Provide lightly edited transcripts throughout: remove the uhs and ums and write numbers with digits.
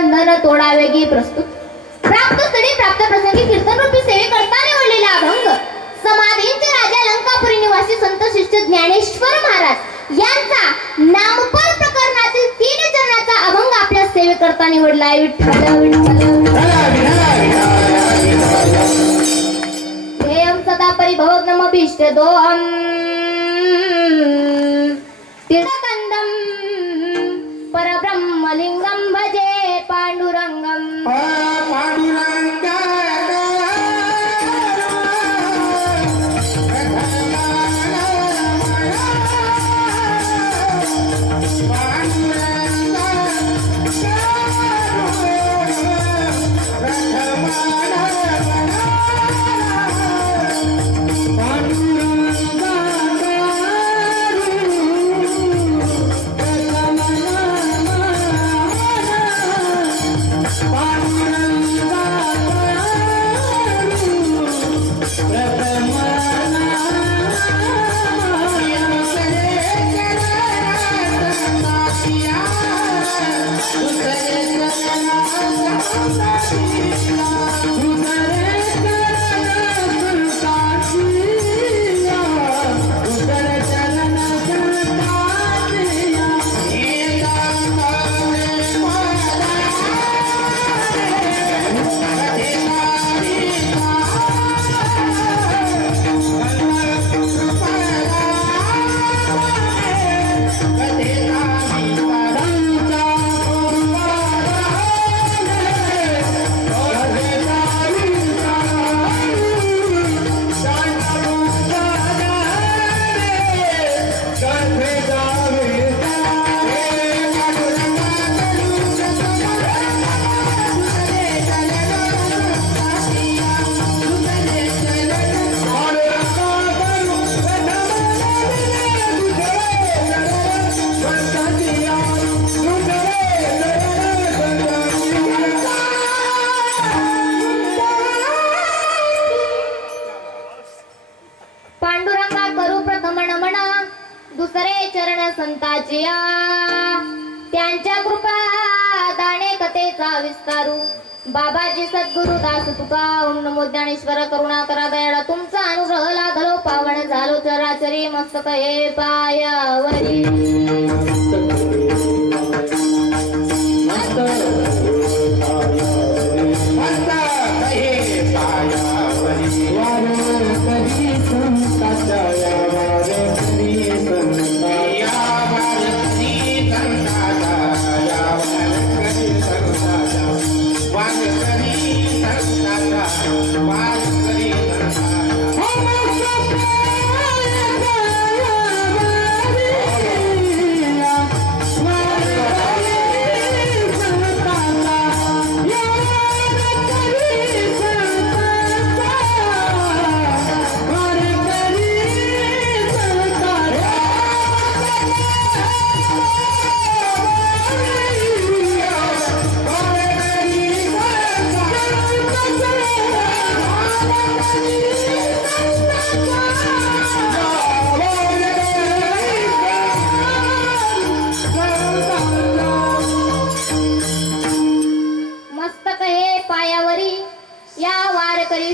बंधन तोडावेगी प्रस्तुत प्राप्त स्थळी प्राप्त प्रसंगी कीर्तन रूपी सेवे करता निवडलेला अभंग समाधींचे राजा लंकापुरी निवासी संत शिष्य ज्ञानेश्वर महाराज यांचा नामपर प्रकरणातील 3 चरणाचा अभंग आपल्या सेवेकरता निवडला आहे. विठ्ठल विठ्ठल ध्येयं सदा परिभवग्नमभीष्ट दोहं तीर्थकंदं परब्रह्मलिंगं भजे पांडुरंगं त्यांच्या कृपा दाणे कथेचा विस्तारू बाबाजी सद्गुरु दास तुका ओम नमो ज्ञानेश्वर करुणा करा दयाळा तुमचा अनुग्रह लाभलो पावन झालो चराचरी मस्तक हे पायावरी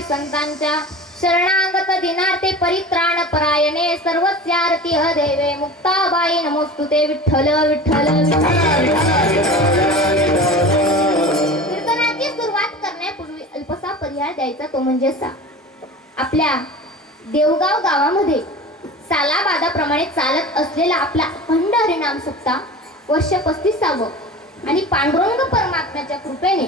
संतांच्या शरणागत दिनार्थे परित्राण परायणे सर्वस्यारती ह देवे मुक्ताबाई नमोस्तुते विठ्ठल विठ्ठल कीर्तनाची सुरुवात करण्यापूर्वी अल्पसा पर्याय द्यायचा तो म्हणजे आपल्या देवगाव गावामध्ये सालाबादाप्रमाणे चालत असलेला आपला अखंड हरिनाम सप्ताह वर्ष 35वा आणि पांडुरंग परमात्म्याच्या कृपेने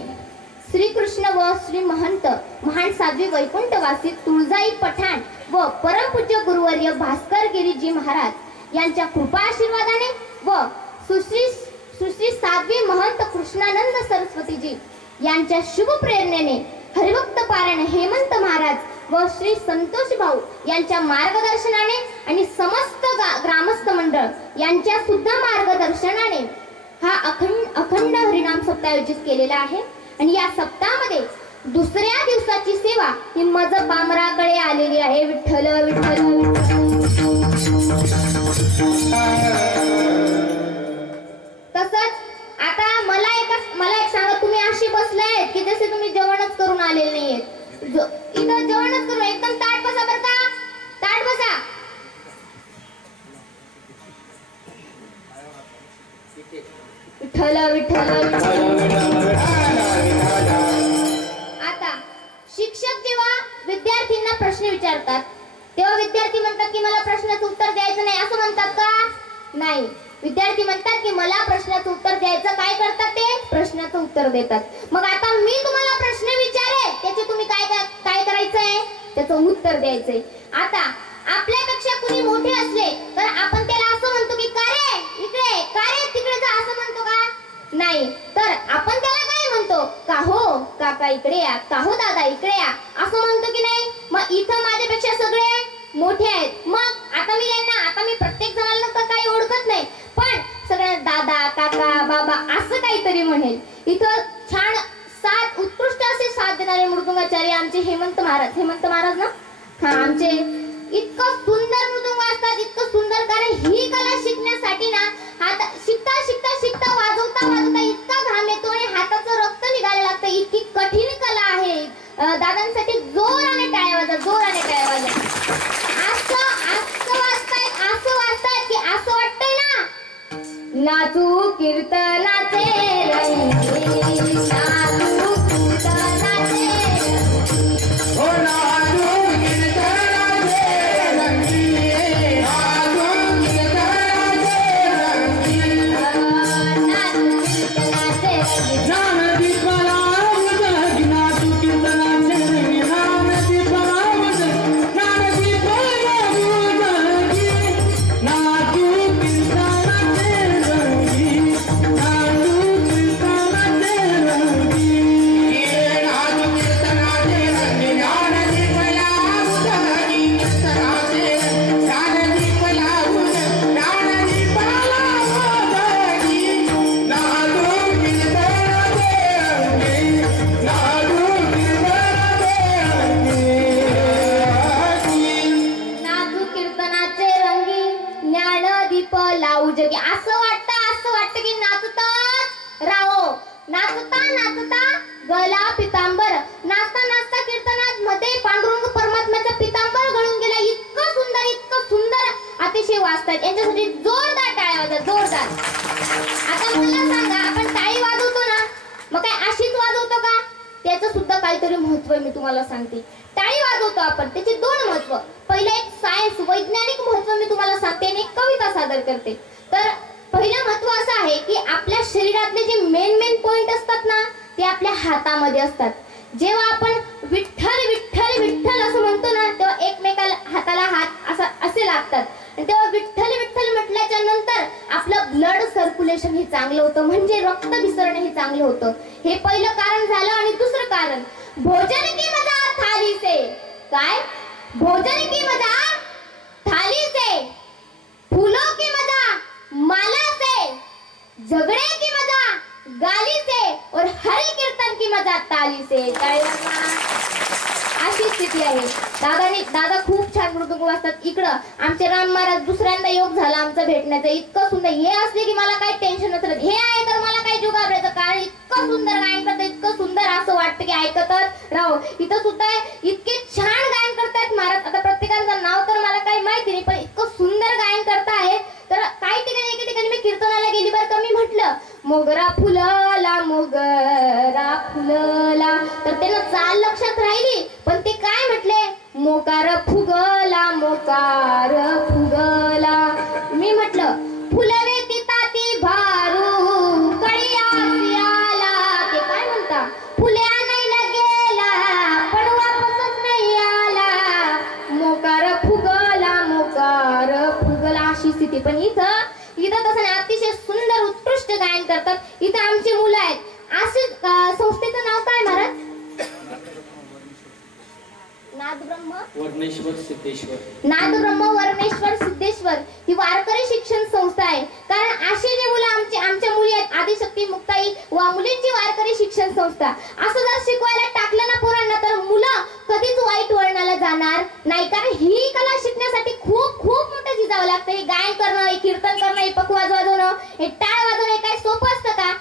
श्री कृष्ण व श्री महंत महान साध्वी वैकुंठवासी तुळजाई पठाण व परमपूज्य गुरुवर्य भास्कर गिरीजी महाराज यांच्या कृपा आशीर्वादाने व सुश्री साध्वी महंत कृष्णानंद सरस्वतीजी यांच्या शुभ प्रेरणेने हरिभक्त पारायण हेमंत महाराज व श्री संतोष भाऊ यांच्या मार्गदर्शनाने आणि समस्त ग्रामस्थ मंडळ यांच्या सुद्धा मार्गदर्शनाने हा अखंड हरिनाम सप्ताह आयोजित केलेला आहे. आणि या सप्ताहामध्ये दुसऱ्या दिवसाची सेवा ही मज बामराकडे आलेली आहे. विठ्ठल विठ्ठल तसंच आता मला एक सांगा, तुम्ही अशी बसलाय की जसे तुम्ही जेवणच करून आलेले नाहीयेत. इथं जेवणच करून एकदम ताट बसा बरं का, ताट बसा. विठ्ठल विठ्ठल. आता शिक्षक जेव्हा विद्यार्थ्यांना प्रश्न विचारतात तेव्हा विद्यार्थी म्हणतात की मला प्रश्नाचं उत्तर द्यायचं नाही, असं म्हणतात का? नाही. विद्यार्थी म्हणतात की मला प्रश्नाचं उत्तर द्यायचं. काय करतात ते? प्रश्नाचं उत्तर देतात. मग आता मी तुम्हाला प्रश्न विचारे, त्याचे तुम्ही काय करायचंय? त्याचं उत्तर द्यायचंय. आता आपल्यापेक्षा कुणी मोठे असले तर आपण त्याला असं म्हणतो की का रे इकडे, का रे तिकडे जा, असं म्हणतो का? नाही. तर आपण त्याला काय म्हणतो? का हो काका इकडे या, का हो दादा इकडे या, असं म्हणतो की नाही? मग इथं माझ्यापेक्षा सगळे मोठे आहेत, मग आता मी प्रत्येक जणाला तर काही ओळखत नाही, पण सगळ्या दादा काका बाबा असं काहीतरी म्हणेल. इथं छान साथ उत्कृष्ट असे साथ देणारे मृदुंगाचार्य आमचे हेमंत महाराज ना, हा आमचे इतकं सुंदर मृदुंग वाजतात, इतकं सुंदर. कारण ही कला शिकण्यासाठी ना हात शिकता वाजवता इतका घाम येतो आणि हाताचं रक्त निघायला लागतं. इतकी कठीण कला आहे. दादांसाठी जोराने टाळ्या वाजवा, जोराने टाळ्या वाजवा. असं वाजतायत की असं वाटतंय ना, नाचू कीर्तनाचे रंगी, नाचू कीर्तनाचे हो नाचू कीर्तनाचे रंगी, नाचू कीर्तनाचे रंगी, नाचू कीर्तनाचे रंगी. ज्ञानदीप लावून नाचू कीर्तनाचे रंगी, ज्ञानदीप लावून, ज्ञानदीप लावून नाचू कीर्तनाचे रंगी, नाचू कीर्तनाचे रंगी, नाचू कीर्तनाचे रंगी, ज्ञानदीप लावून, कीर्तनाचे ज्ञानदीप लावून, ज्ञानदीप लावून नाचू कीर्तनाचे रंगी, नाचू कीर्तनाचे रंगी, ज्ञानदीप लावू जगी. असं वाटतं की नाचतच राहो, नाचता गला पितांबर, नाचता कीर्तनात मध्ये पांडुरंग परमात्म्याचा पितांबर गळून गेला. इतकं सुंदर अतिशय वाजतात. यांच्यासाठी जोरदार टाळ्या वाजवा, जोरदार. आता मला सांगा, आपण टाळी वाजवतो ना, मग काय अशीच वाजवतो का? त्याचं सुद्धा काहीतरी महत्व मी तुम्हाला सांगते. टाळी वाजवतो आपण, त्याचे दोन महत्व. पहिलं एक सायन्स वैज्ञानिक महत्व मी तुम्हाला सांगते आणि एक कविता सादर करते. तर पहिलं महत्व असं आहे की आपल्या शरीरातले जे मेन पॉइंट असतात ना, ते आपल्या हातामध्ये असतात. जेव्हा आपण विठ्ठल विठ्ठल विठ्ठल असं म्हणतो ना, तेव्हा एकमेकाला हाताला हात असे लागतात. आणि तेव्हा विठ्ठल विठ्ठल म्हटल्याच्या नंतर आपलं ब्लड सर्क्युलेशन हे चांगलं होतं, म्हणजे रक्त विसरण हे चांगलं होतं. हे पहिलं कारण झालं. आणि दुसरं कारण, भोजन की मजा थाली से. काय? भोजन की मजा थाली से, फूलों की मजा माला से, झगड़े की मजा गाली से और हरि कीर्तन की मजा ताली से. अशी स्थिती आहे. दादा खूप छान मृदुंग वाजतात. इकडं आमचे राम महाराज, दुसऱ्यांदा योग झाला आमचा भेटण्याचा. इतकं सुंदर हे असले की मला काही टेन्शन नसलं. हे आहे तर मला काही जीव घाबरायचं कारण इतकं सुंदर गायन करतात, इतकं सुंदर, असं वाटतं की ऐकतच राहो. इथं सुद्धा इतके छान गायन करतायत महाराज. आता प्रत्येकाचं नाव तर मला काही माहिती नाही, पण इतकं सुंदर गायन करताय. तर काही ठिकाणी एके ठिकाणी मी कीर्तनाला गेली बरं का, मी म्हटलं मोगरा फुलला मोगरा फुलला, तर त्यांना चाल लक्षात राहिली, पण ते काय म्हटले, मोकार फुगला मोकार फुगला. मी म्हटलं फुलवे तिताती भारू कळियाला, ते काय म्हणता, फुले आणायला गेला पण वापसच नाही आला, मोकार फुगला मोकार फुगला. अशी स्थिती. पण इथं तसं नाही, अतिशय सुंदर उत्कृष्ट गायन करतात. इथं आमची मुलं आहेत. असे संस्थेचं नाव काय महाराज? नादब्रह्म वर्णेश्वर सिद्धेश्वर. नादब्रह्म वर्णेश्वर सिद्धेश्वर ही वारकरी शिक्षण संस्था आहे. कारण असे जे मुलं आमच्या मुली आहेत, आदिशक्ती मुक्ताई व मुलींची वारकरी शिक्षण संस्था, असं जर शिकवायला टाकलं ना पोरांना, तर मुलं कधीच वाईट वळणाला जाणार नाही. कारण ही कला शिकण्यासाठी खूप मोठं झिजावं लागतं. हे गायन करणं, हे कीर्तन करणं, हे पखवाज वाजवणं, हे टाळ वाजवणं, हे काय सोपं असतं का?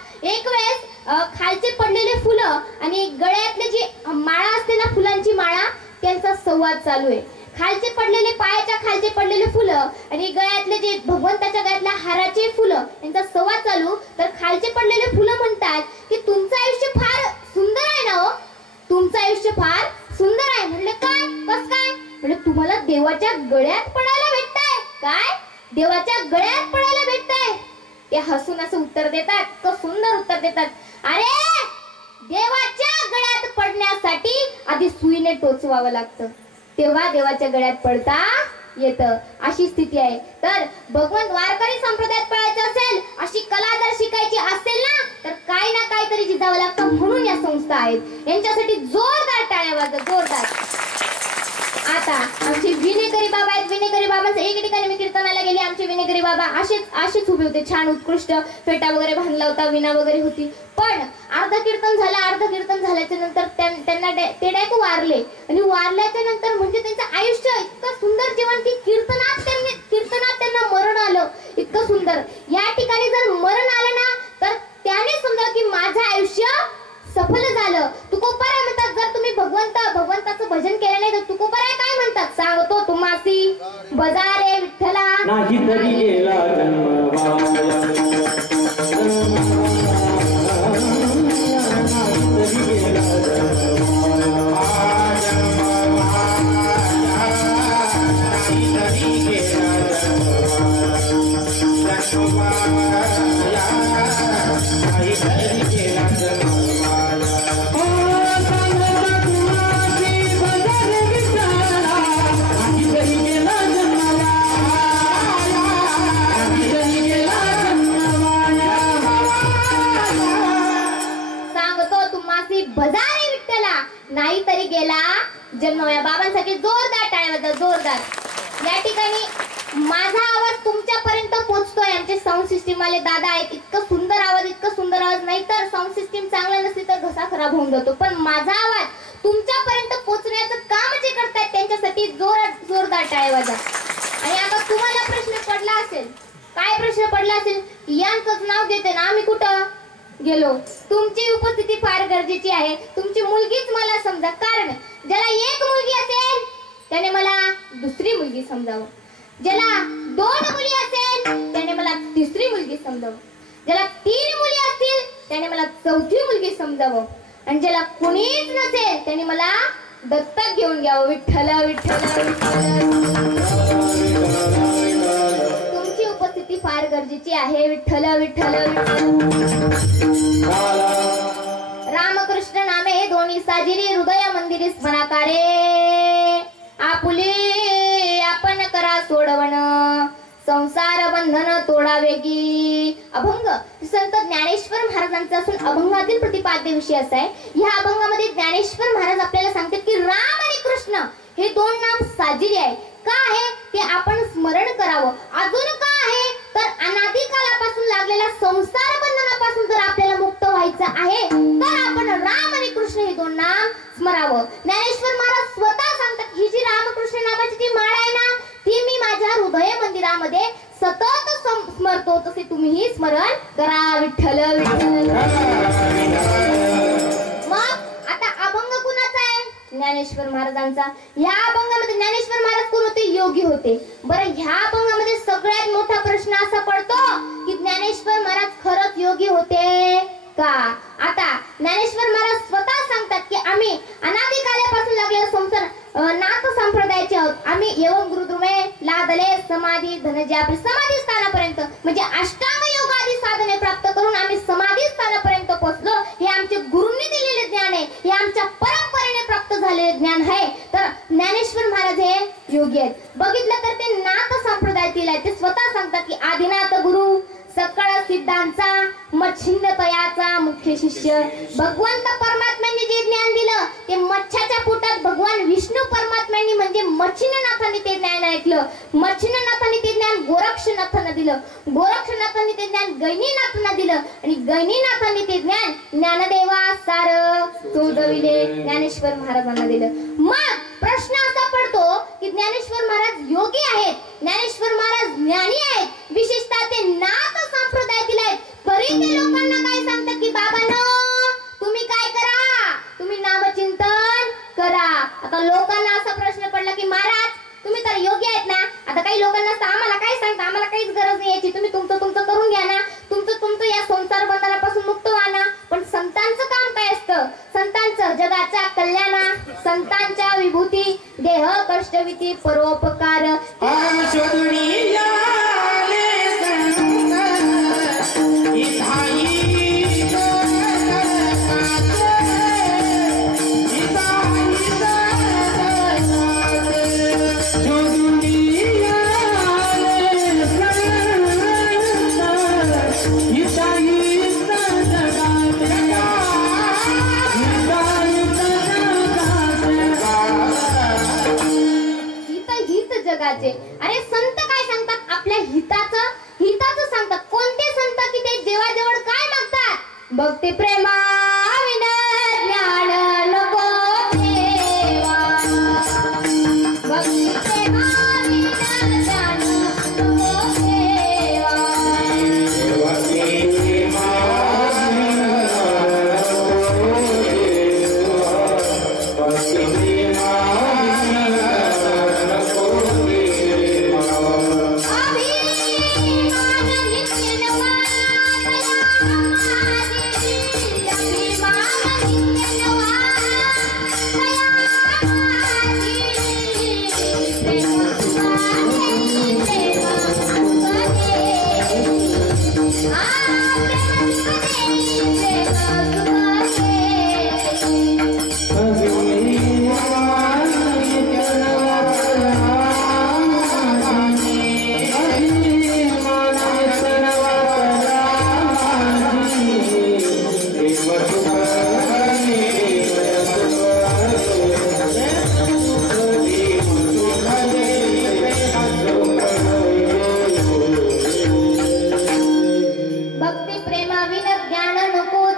फुलं आणि गळ्यातले जी माळा असते ना, फुलांची माळा, त्यांचा संवाद चालू आहे. खालचे पडलेले, पायाच्या खालचे पडलेले फुलं आणि गळ्यातले जे भगवंताच्या गळ्यातल्या हाराचे फुलं, यांचा संवाद चालू. तर खालचे पडलेले फुलं म्हणतात की तुमचं आयुष्य फार सुंदर आहे ना हो, तुमचं आयुष्य फार सुंदर आहे. म्हणले काय, कस काय? म्हणजे तुम्हाला देवाच्या गळ्यात पडायला भेटताय. काय? देवाच्या गळ्यात पडायला भेटताय. ते हसून असं उत्तर देतात, तो सुंदर उत्तर देतात. अरे देवाच्या गळ्यात पडण्यासाठी आधी सुईने टोचवावं लागतं, तेव्हा देवाच्या गळ्यात पडता येतं. अशी स्थिती आहे. तर भगवंत वारकरी संप्रदायात पळायचं असेल, अशी कला जर शिकायची असेल ना, तर काही ना काहीतरी जिजावं लागतं. म्हणून या संस्था आहेत. यांच्यासाठी जोरदार टाळ्या वाजवा, जोरदार. आता आमचे विनेकरी बाबा आहेत. विनेकरी बाबांचं एक ठिकाणी मी कीर्तनाला गेली, आमचे विनेकरी बाबा असेच उभे होते, छान उत्कृष्ट फेटा वगैरे बांधला होता, विना वगैरे होती. पण अर्ध कीर्तन झाल्याच्या नंतर त्यांना ते डायरेक्ट वारले. आणि वारल्याच्या नंतर म्हणजे त्यांचं आयुष्य इतकं सुंदर जीवन की कीर्तनात त्यांना मरण आलं, इतकं सुंदर. या ठिकाणी जर मरण आलं ना, तर त्याने समजा की माझं आयुष्य सफल झालं. तुकोबाराय म्हणतात, जर तुम्ही भगवंताचं भजन केलं नाही तर तुकोबाराय काय म्हणतात, सांगतो तुम्हासी बजारे विठ्ठला नाही तरी गेला बजारे विठ्ठला, नाही तरी गेला जन्म. या बाबांसाठी जोरदार टाळ्या वाजवा, जोरदार. या ठिकाणी माझा आवाज तुमच्यापर्यंत पोहोचतोय. आमचे साऊंड सिस्टीम वाले दादा आहेत, इतकं सुंदर आवाज. नाही तर साऊंड सिस्टीम चांगला नसली तर घसा खराब होऊन जातो. पण माझा आवाज तुमच्यापर्यंत पोहोचण्याचं काम जे करतायत त्यांच्यासाठी जोरदार टाळ्या वाजवा. आणि आता तुम्हाला प्रश्न पडला असेल, काय प्रश्न पडला असेल? यांचंच नाव देते ना आम्ही कुठं गेलो. तुमची उपस्थिती फार गरजेची आहे. तुमची मुलगीच मला समजा. कारण ज्याला एक मुलगी असेल त्याने मला दुसरी मुलगी समजावं, ज्याला 2 मुली असेल त्याने मला तिसरी मुलगी समजावं, ज्याला 3 मुली असतील त्याने मला चौथी मुलगी समजावं, आणि ज्याला कोणीच नसेल त्याने मला दत्तक घेऊन घ्यावं. विठ्ठल विठ्ठल विठ्ठल. तुमची उपस्थिती फार गरजेची आहे. विठ्ठल विठ्ठल विठ्ठल. रामकृष्ण नामे दोन्ही साजिरी, हृदय मंदिरी स्मराकारे. आपुले आपण करा सोडवण, संसार बंधन तोडावे की. अभंग संत ज्ञानेश्वर महाराजांचा असून अभंगातील प्रतिपाद्य विषय असा आहे. या अभंगामध्ये ज्ञानेश्वर महाराज आपल्याला सांगतात की राम आणि कृष्ण हे 2 नाम साजिरी आहे. का आहे ते आपण स्मरण करावं. अजून का आहे तर अनादी कालापासून लागलेल्या संसार बंधनापासून जर आपल्याला मुक्त व्हायचं आहे तर आपण राम आणि कृष्ण हे 2 नाम स्मरावं. ज्ञानेश्वर महाराज स्वतः सांगतात ही जी रामकृष्ण नावाची जी माळ आहे ना, ती मी माझ्या हृदय मंदिरामध्ये सतत स्मरतो, तसे तुम्हीही स्मरण करा. विठ्ठल विठ्ठल. मग आता अभंग कुणाचा आहे? ज्ञानेश्वर महाराजांचा. या अभंगामध्ये ज्ञानेश्वर महाराज कोण होते? योगी होते. बरं, ह्या अभंगामध्ये सगळ्यात मोठा प्रश्न असा पडतो की ज्ञानेश्वर महाराज खरंच योगी होते का? आता ज्ञानेश्वर महाराज स्वतः सांगतात की आम्ही अनादी कालापासून लागलेला संसार नाथ संप्रदायाचे आहोत. आम्ही एवं गुरुद्रुमे लादले समाधी धनजे, आपले समाधी स्थानापर्यंत म्हणजे अष्टांग योगादी साधने प्राप्त करून आम्ही समाधी स्थानापर्यंत पोहोचलो. हे आमचे गुरूंनी दिलेले ज्ञान आहे, हे आमच्या परंपरेने प्राप्त झालेले ज्ञान आहे. तर ज्ञानेश्वर महाराज हे योगी आहेत. बघितलं तर ते नाथ संप्रदायातील आहेत. ते स्वतः सांगतात की आदिनाथ गुरु सकळ सिद्धांचा मच्छिंद तयाचा मुख्य शिष्य. भगवंत परमात्म्यांनी जे ज्ञान दिलं ते मच्छाच्या पोटात भगवान विष्णू परमात्म्यांनी म्हणजे मच्छिंद्रनाथांनी ते ज्ञान ऐकलं. मच्छिंद्रनाथांनी ते ज्ञान गोरक्षनाथांना दिलं. गोरक्षनाथांनी ते ज्ञान गैनीनाथांना दिलं आणि गैनीनाथांनी ते ज्ञान ज्ञानदेवा सार चोदविले ज्ञानेश्वर महाराजांना दिलं. मग प्रश्न असा पडतो की ज्ञानेश्वर महाराज योगी आहेत, ज्ञानेश्वर महाराज ज्ञानी आहेत, विशेषतः ते नाथ संप्रदायातील आहेत. तरी ते लोकांना काय सांगतात की बाबांनो तुम्ही काय करा, बरा. आता लोकांना असा प्रश्न पडला की महाराज तुम्ही तर योग्य आहेत ना. आता काही लोकांना असतं आम्हाला काय सांगता, आम्हाला काहीच गरज नाही याची, तुम्ही तुमचं तुमचं करून घ्या ना, तुमचं या संसार बंधनापासून मुक्त व्हा ना. पण संतांचं काम काय असतं? संतांचं जगाच्या कल्याणा, संतांच्या विभूती, देह कष्टविती, परोपकार. अरे संत काय सांगतात? आपल्या हिताचं सांगतात. कोणते संत की ते देवाजवळ काय मागतात? भक्ती प्रेमा विना ज्ञान नको देवा, भक्ती प्रेमा विना ज्ञान नको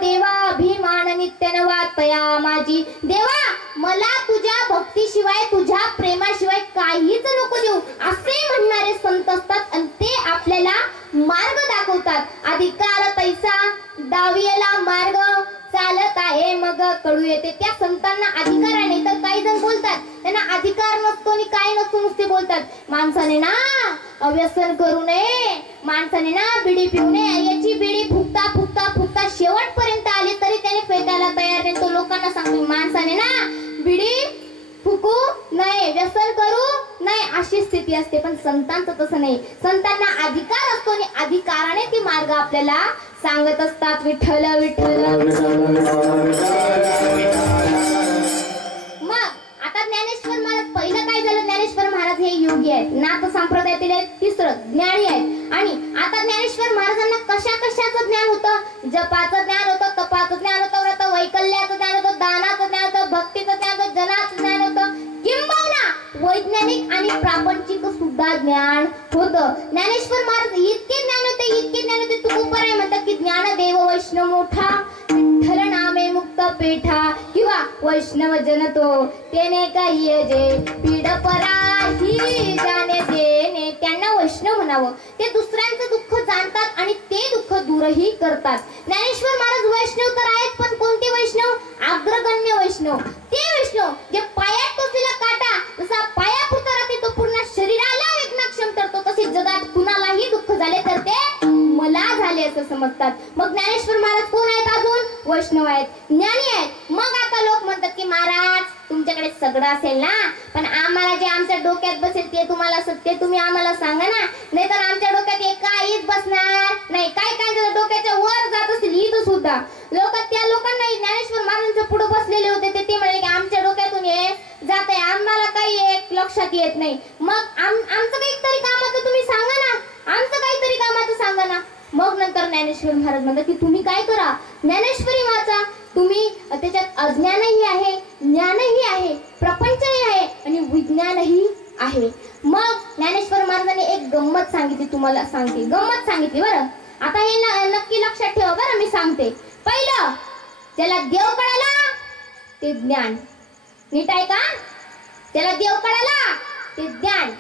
देवा, देवा मला तुझ्या भक्तीशिवाय तुझ्या प्रेमाशिवाय काहीच नको देऊ असे म्हणणारे संत असतात आणि ते आपल्याला मार्ग दाखवतात. अधिकार तैसा डावीला मार्ग चालत आहे मग कळू येते. त्या संतांना अधिकार आहे. नाही तर काही जण बोलतात त्यांना अधिकार नसतो आणि काही नसतो, नुसते बोलतात माणसाने ना व्यसन करू नये, माणसाने ना बिडी पिऊ नये. याची बिडी फुकता फुकता फुकता शेवटपर्यंत आली तरी त्याने फेकायला तयार नाही. तो लोकांना सांगतो माणसाने ना बिडी फुकू नये, व्यसन करू नये अशी स्थिती असते. पण संतांचं तसं नाही. संतांना अधिकार असतो आणि अधिकाराने ती मार्ग आपल्याला सांगत असतात. विठ्ठल विठ्ठल. मग आता ज्ञानेश्वर महाराज पहिलं काय झालं? ज्ञानेश्वर महाराज हे योगी आहेत, नाथ संप्रदायातील आहेत, तिसरं ज्ञानी आहेत. आणि आता ज्ञानेश्वर महाराजांना कशाचं ज्ञान होतं? जपाचं ज्ञान होतं, तपाचं ज्ञान होतं, व्रत वैकल्याचं ज्ञान होतं, दानाचं ज्ञान होतं, भक्तीचं ज्ञान होतं, जनाचं ज्ञान होतं, किंबहुना वैज्ञानिक आणि प्रापंचिक सुद्धा ज्ञान होतं. ज्ञानेश्वर महाराज इतके ज्ञान होते तुकोबाराय म्हणतात की ज्ञानदेव वैष्णव मोठा, विठ्ठल नामे मुक्त पेठा, किंवा वैष्णव जन तो तेने काही जे पीड पराही जाणे देणे. त्यांना वैष्णव म्हणावं. ते दुसऱ्यांचं दुःख जाणतात आणि ते दुःख दूरही करतात. ज्ञानेश्वर महाराज वैष्णव तर आहेत, पण कोणते वैष्णव? अग्रगण्य वैष्णव. ते वैष्णव जे पायात टोचलेला काटा जसा पायापुरता राहते तो पूर्ण शरीराला वेदनाक्षम ठरतो, तसे जगात कुणालाही दुःख झाले तर ते मला झाले असं समजतात. मग ज्ञानेश्वर महाराज कोण आहेत? अजून वैष्णव आहेत, ज्ञानी आहेत. मग आता लोक म्हणतात की महाराज तुमच्याकडे सगळं असेल ना, पण आम्हाला जे आमच्या डोक्यात बसेल ते तुम्हाला सत्य तुम्ही आम्हाला सांगा ना, नाहीतर आमच्या डोक्यात हे काहीच बसणार नाही. काय डोक्याच्या वर जात असतील इथं सुद्धा लोक. त्या लोकांना ज्ञानेश्वर महाराजांच्या पुढे बसलेले होते ते म्हणाले की आमच्या डोक्यातून हे जाते, आम्हाला काही एक लक्षात येत नाही. मग आमचं काहीतरी कामाचं तुम्ही सांगा ना, आमचं काहीतरी कामाचं सांगा ना. मग नंतर ज्ञानेश्वर महाराज म्हणतात की तुम्ही काय करा, ज्ञानेश्वरी वाचा. तुम्ही त्याच्यात अज्ञानही आहे, ज्ञानही आहे, प्रपंचही आहे आणि विज्ञानही आहे. मग ज्ञानेश्वर महाराजांनी एक गंमत सांगितली, तुम्हाला सांगते. गंमत सांगितली बरं. आता हे नक्की लक्षात ठेवा बरं, मी सांगते. पहिलं, ज्याला देव कळाला ते ज्ञान. नीट आहे का? ज्याला देव कळाला ते ज्ञान.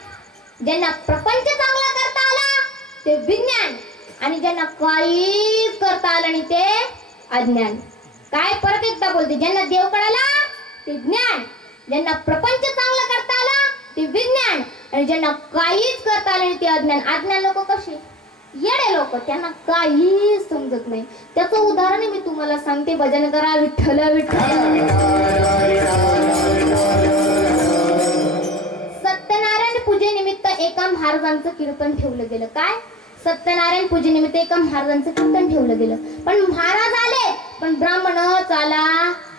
ज्यांना प्रपंच चांगला करता आला ते विज्ञान. आणि ज्यांना काहीच करता आलं नाही ते अज्ञान. काय? परत एकदा बोलते. ज्यांना देव कळाला ते ज्ञान, ज्यांना प्रपंच चांगला करता आला ते विज्ञान, आणि ज्यांना काहीच करता आलं नाही ते अज्ञान. अज्ञान लोक कसे? येडे लोक, त्यांना काहीच समजत नाही. त्याचं उदाहरण मी तुम्हाला सांगते. भजन करा विठ्ठल विठ्ठल. सत्यनारायण पूजेनिमित्त एका महाराजांचं कीर्तन ठेवलं गेलं. काय? सत्यनारायण पूजेनिमित्त एका महाराजांचं कीर्तन ठेवलं गेलं. पण महाराज आले पण ब्राह्मणच आला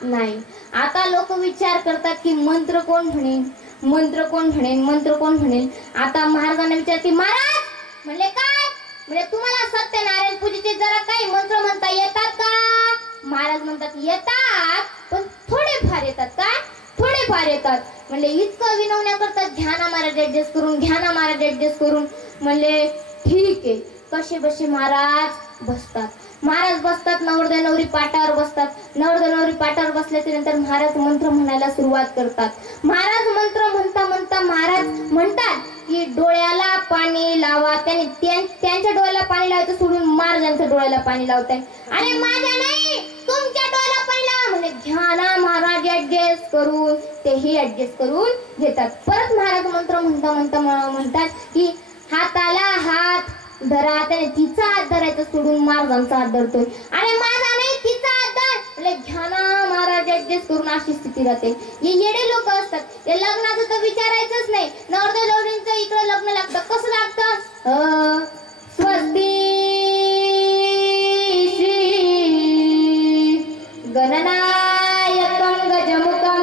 नाही. आता लोक विचार करतात की मंत्र कोण म्हणेल, मंत्र कोण म्हणेल, मंत्र कोण म्हणेल. आता महाराजांना विचारते, महाराज म्हणले काय? म्हणजे तुम्हाला सत्यनारायण पूजेचे जरा काही मंत्र म्हणता येतात का? महाराज म्हणतात येतात, पण थोडेफार येतात. काय? थोडेफार येतात. म्हणले इतकं विनवण्या करतात, घ्या ना महाराज ऍडजस्ट करून, घ्या ना महाराज ऍडजस्ट करून. म्हणले ठीक आहे. कसे बसे महाराज बसतात. महाराज बसतात, नवरदेव नवरी पाटावर बसतात. नवरदेव नवरी पाटावर बसल्याच्या नंतर महाराज मंत्र म्हणायला सुरुवात करतात. महाराज मंत्र म्हणता म्हणता महाराज म्हणतात की डोळ्याला पाणी लावा. त्यांच्या डोळ्याला पाणी लावायचं सोडून महाराजांच्या डोळ्याला पाणी लावताय. आणि माझ्या नाही, तुमच्या डोळ्याला पाणी लावा. म्हणजे घ्या ना महाराज ऍडजस्ट करून. तेही ऍडजस्ट करून घेतात. परत महाराज मंत्र म्हणता म्हणता म्हणतात की हाताला हात धरा. त्याने तिचा हात धरायचा सोडून महाराजांचा हात धरतोय. आणि माझा नाही, तिचा हात धर. म्हणजे घ्या ना महाराज ऍडजस्ट करून. अशी स्थिती राहते. हे येडे लोक असतात. हे लग्नाचं तर विचारायचंच नाही. नवरदेव नवरींचं इकडे लग्न लागतं. कसं लागतं? स्वस्ती श्री गणनायकं गजमुखं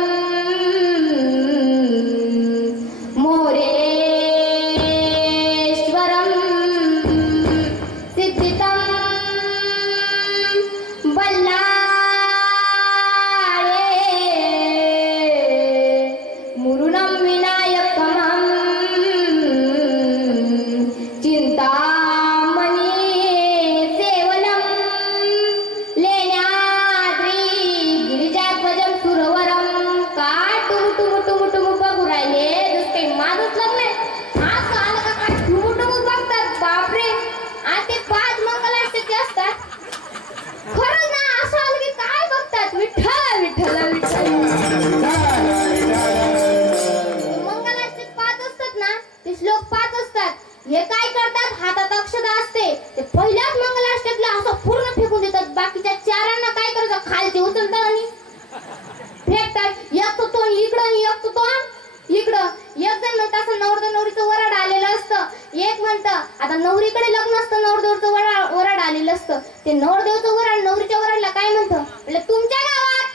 ते नवरदेवचं वराड नवरीच्या वराडला काय म्हणतं? म्हणजे तुमच्या गावात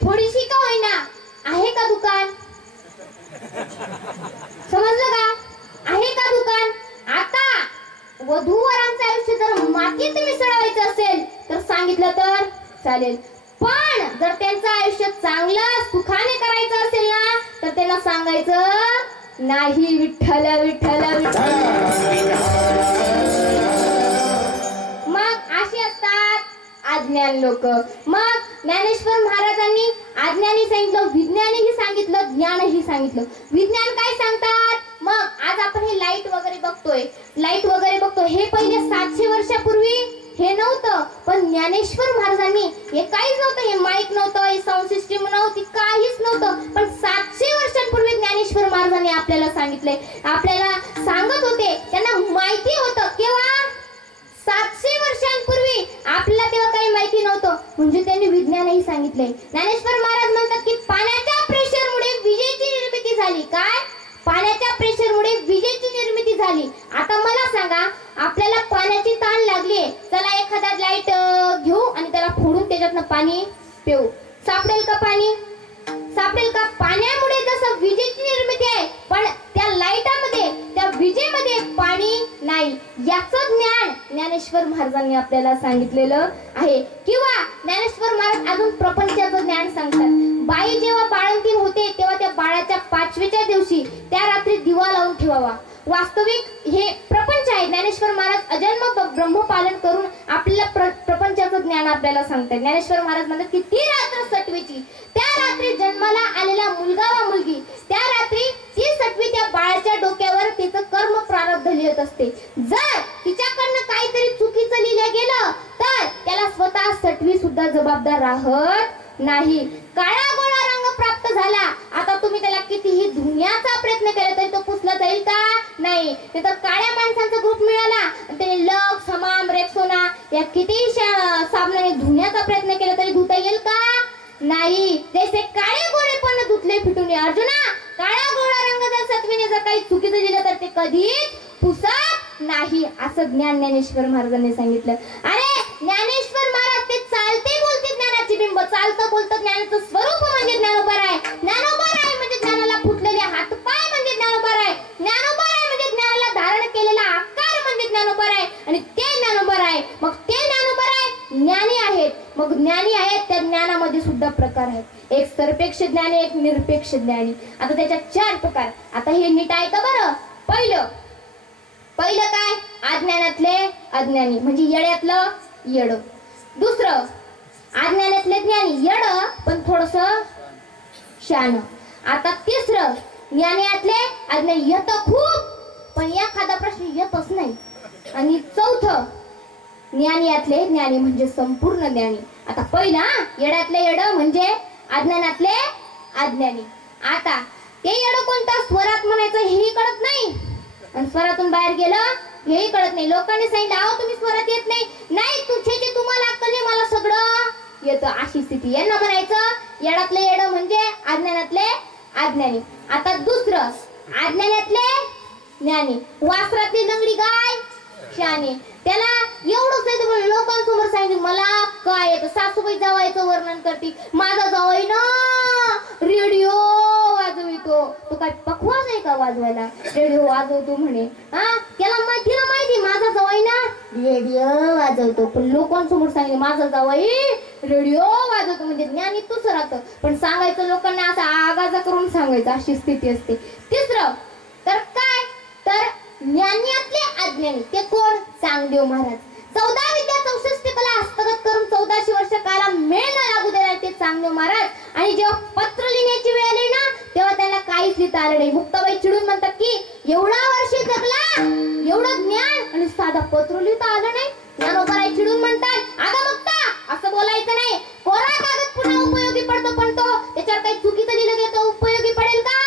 थोडीशी का होईना आहे का दुकान? समजलं का? आहे का दुकान? आता वधूवरांचं आयुष्य जर मातीत मिसळवायचं असेल तर सांगितलं तर चालेल. पण जर त्यांचं आयुष्य चांगलं सुखाने करायचं असेल ना तर त्यांना सांगायचं नाही. विठ्ठल विठ्ठल विठ्ठल. अज्ञान लोक. मग ज्ञानेश्वर महाराजांनी अज्ञानी सांगितलं, विज्ञानीही सांगितलं, ज्ञानही सांगितलं. विज्ञान काय सांगतात? मग आज आपण हे लाईट वगैरे बघतोय, लाईट वगैरे बघतो, हे पहिले 700 वर्षापूर्वी हे नव्हतं. पण ज्ञानेश्वर महाराजांनी हे काहीच नव्हतं. हे माईक नव्हतं, हे साऊंड सिस्टीम नव्हती, काहीच नव्हतं. पण 700 वर्षांपूर्वी ज्ञानेश्वर महाराजांनी आपल्याला सांगितलंय, आपल्याला सांगत होते. त्यांना माहिती होतं. केव्हा? 700 वर्षांपूर्वी. आपल्याला तेव्हा काही माहिती नव्हतं, म्हणजे त्यांनी विज्ञानही सांगितलंय. ज्ञानेश्वर महाराज म्हणतात की पाण्याच्या प्रेशरमुळे विजेची निर्मिती झाली. काय? पाण्याच्या प्रेशरमुळे विजेची निर्मिती झाली. आता मला सांगा, आपल्याला पाण्याची ताण लागली, चला एखादा लाईट घेऊ आणि त्याला फोडून त्याच्यातनं पाणी पिऊ. सापडेल का पाणी? सापडेल का? पाण्यामुळे जसं विजेची निर्मिती आहे, पण त्या लाईटामध्ये, त्या विजेमध्ये पाणी नाही. याचं ज्ञान ज्ञानेश्वर महाराजांनी आपल्याला सांगितलेलं आहे. किंवा ज्ञानेश्वर महाराज अजून प्रपंचाचं ज्ञान सांगतात. बाई जेव्हा बाळंतीण होते तेव्हा त्या बाळाच्या 5व्या दिवशी त्या रात्री दिवा लावून ठेवावा. वास्तविक हे प्रपंच आहे. ज्ञानेश्वर महाराज अजन्म ब्रह्मपालन करून आपल्याला प्रपंचाचं ज्ञान आपल्याला सांगतात. ज्ञानेश्वर महाराज म्हणतात की ती रात्र सटवीची, त्या रात्री जन्माला आलेला मुलगा वा मुलगी, त्या रात्री ती सटवी त्या बाळाच्या डोक्यावर तिचं कर्म प्रारब्ध लिहित असते. जर तिच्याकडनं काहीतरी चुकीचं लिहिलं गेलं तर त्याला स्वतः सटवी सुद्धा जबाबदार राहत नाही. काळा गोळा रंग प्राप्त झाला. आता तुम्ही त्याला कितीही धुण्याचा प्रयत्न केला तरी तो पुसला जाईल का? नाही. तर काळ्या माणसांचा ग्रुप मिळाला, त्याने लक्स, हमाम, रेक्सोना या कितीही साबणाने धुण्याचा प्रयत्न केला तरी धुता येईल का? नाही. जसे काळे गोळे पण धुतले फिटून. अर्जुना, काळा गोळा रंग जर सत्वीने जर काही चुकीचं दिलं तर ते कधीच पुसत नाही, असं ज्ञानेश्वर महाराजांनी सांगितलं. अरे ज्ञानेश्वर महाराज ते चालते बोलते ज्ञानाची बिंब, चालतं बोलतं ज्ञानाचं स्वरूप म्हणजे ज्ञानोबा आहे. ज्ञानोबा आहे म्हणजे ज्ञानाला फुटलेले हातपाय म्हणजे ज्ञानोबा आहे. ज्ञानोबा आहे म्हणजे ज्ञानाला धारण केलेला आकार म्हणजे ज्ञानोबा आहे. आणि ते ज्ञानोबा आहे. मग ते ज्ञानोबा आहे ज्ञानी आहेत. मग ज्ञानी आहेत, त्या ज्ञानामध्ये सुद्धा प्रकार आहेत. एक सर्पेक्ष ज्ञानी, एक निरपेक्ष ज्ञानी. आता त्याच्यात 4 प्रकार. आता हे नीट ऐका बरं. पहिलं काय? अज्ञानातले अज्ञानी म्हणजे येड्यातलं येड. दुसरं अज्ञानातले ज्ञानी, येड पण थोडस शान. आता तिसरं ज्ञानातले अज्ञानी, येत खूप पण एखादा प्रश्न येतच नाही. आणि चौथं ज्ञानातले ज्ञानी म्हणजे संपूर्ण ज्ञानी. आता पहिला येड्यातले येड म्हणजे अज्ञानातले अज्ञानी. आता ते येड कोणता? स्वरात म्हणायचं हेही कळत नाही आणि स्वरातून बाहेर गेलं हेही कळत नाही. लोकांनी सांगितलं अहो तुम्ही स्वरात येत नाही. नाही, तुझे तुम्हाला अक्कल नाही, मला सगळं येतं, अशी स्थिती. यांना म्हणायचं येडातले येड म्हणजे अज्ञानातले अज्ञानी. आता दुसरं अज्ञानातले ज्ञानी, वासरातली लंगडी गाय शाने. त्याला एवढंच नाही तर लोकांसमोर सांगितलं मला काय येतं. सासूबाई जावायचं वर्णन करते, माझा जावाई ना रेडिओ वाजवितो. तो काय पखवाज आहे का वाजवायला? रेडिओ वाजवतो म्हणे. त्याला माहिती माझा जावाई ना रेडिओ वाजवतो. पण लोकांसमोर सांगितलं माझा जावाई रेडिओ वाजवतो म्हणजे ज्ञानी तूच राहतं. पण सांगायचं लोकांना असा आगाजा करून सांगायचं, अशी स्थिती असते. तिसरं तर काय? तर ज्ञानातले अज्ञानी ते कोण? चांगदेव महाराज. 14 विद्या 64 कला हस्तगत करून 1400 वर्ष काला मेळ न लागू देणार ते चांगदेव महाराज. आणि जेव्हा पत्र लिहिण्याची वेळ आली ना तेव्हा त्यांना काहीच लिहिता आलं नाही. मुक्ताबाई चिडून म्हणतात की एवढा वर्ष जगला, एवढं ज्ञान आणि साधा पत्र लिहिता आलं नाही. ज्ञानोबराय चिडून म्हणतात अगं मुक्ता असं बोलायचं नाही. कोरा कागद पुन्हा उपयोगी पडतो पण तो त्याच्यावर काही चुकीचं लिहिलं गेलं तर उपयोगी पडेल का?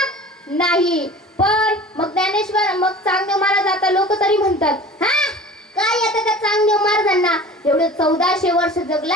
नाही. पण मग ज्ञानेश्वर मग चांगदेव महाराज आता लोक तरी म्हणतात काय येतं त्या चांगदेव महाराजांना? एवढे 1400 वर्ष जगला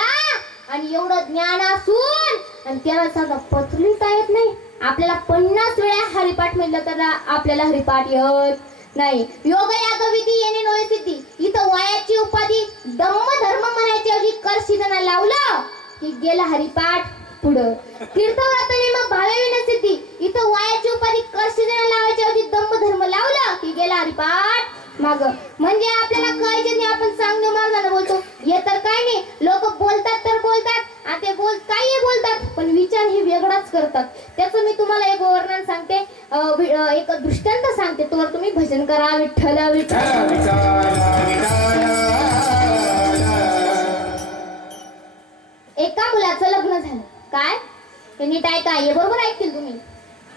आणि एवढं ज्ञान असून आणि त्याला साधा पत्र लिहिता येत नाही. आपल्याला 50 वेळा हरिपाठ म्हणलं तर आपल्याला हरिपाठ येत नाही. योग याग विधी येणे नोय सिद्धी. इथं वयाची उपाधी दम्म धर्म म्हणायची ऐवजी कर सिद्धना लावलं की गेला हरिपाठ पुढं. तीर्थव्रताने मग भावे विनसिद्धी. इथं वयाची उपाधी कर सिद्धना लावायची ऐवजी दम्म धर्म लावलं की गेला हरिपाठ माग. म्हणजे आपल्याला कळायचे नाही आपण चांगदेव महाराजांना बोलतो. हे तर काय नाही, लोक बोलतात तर बोलतात आणि ते काही बोलतात पण विचार हे वेगळाच करतात. त्याचं मी तुम्हाला एक वर्णन सांगते, एक दृष्टांत सांगते. तर तुम्ही भजन करा विठ्ठल विठ्ठल. एका मुलाचं लग्न झालं. काय? हे नीट ऐका, हे बरोबर ऐकतील तुम्ही.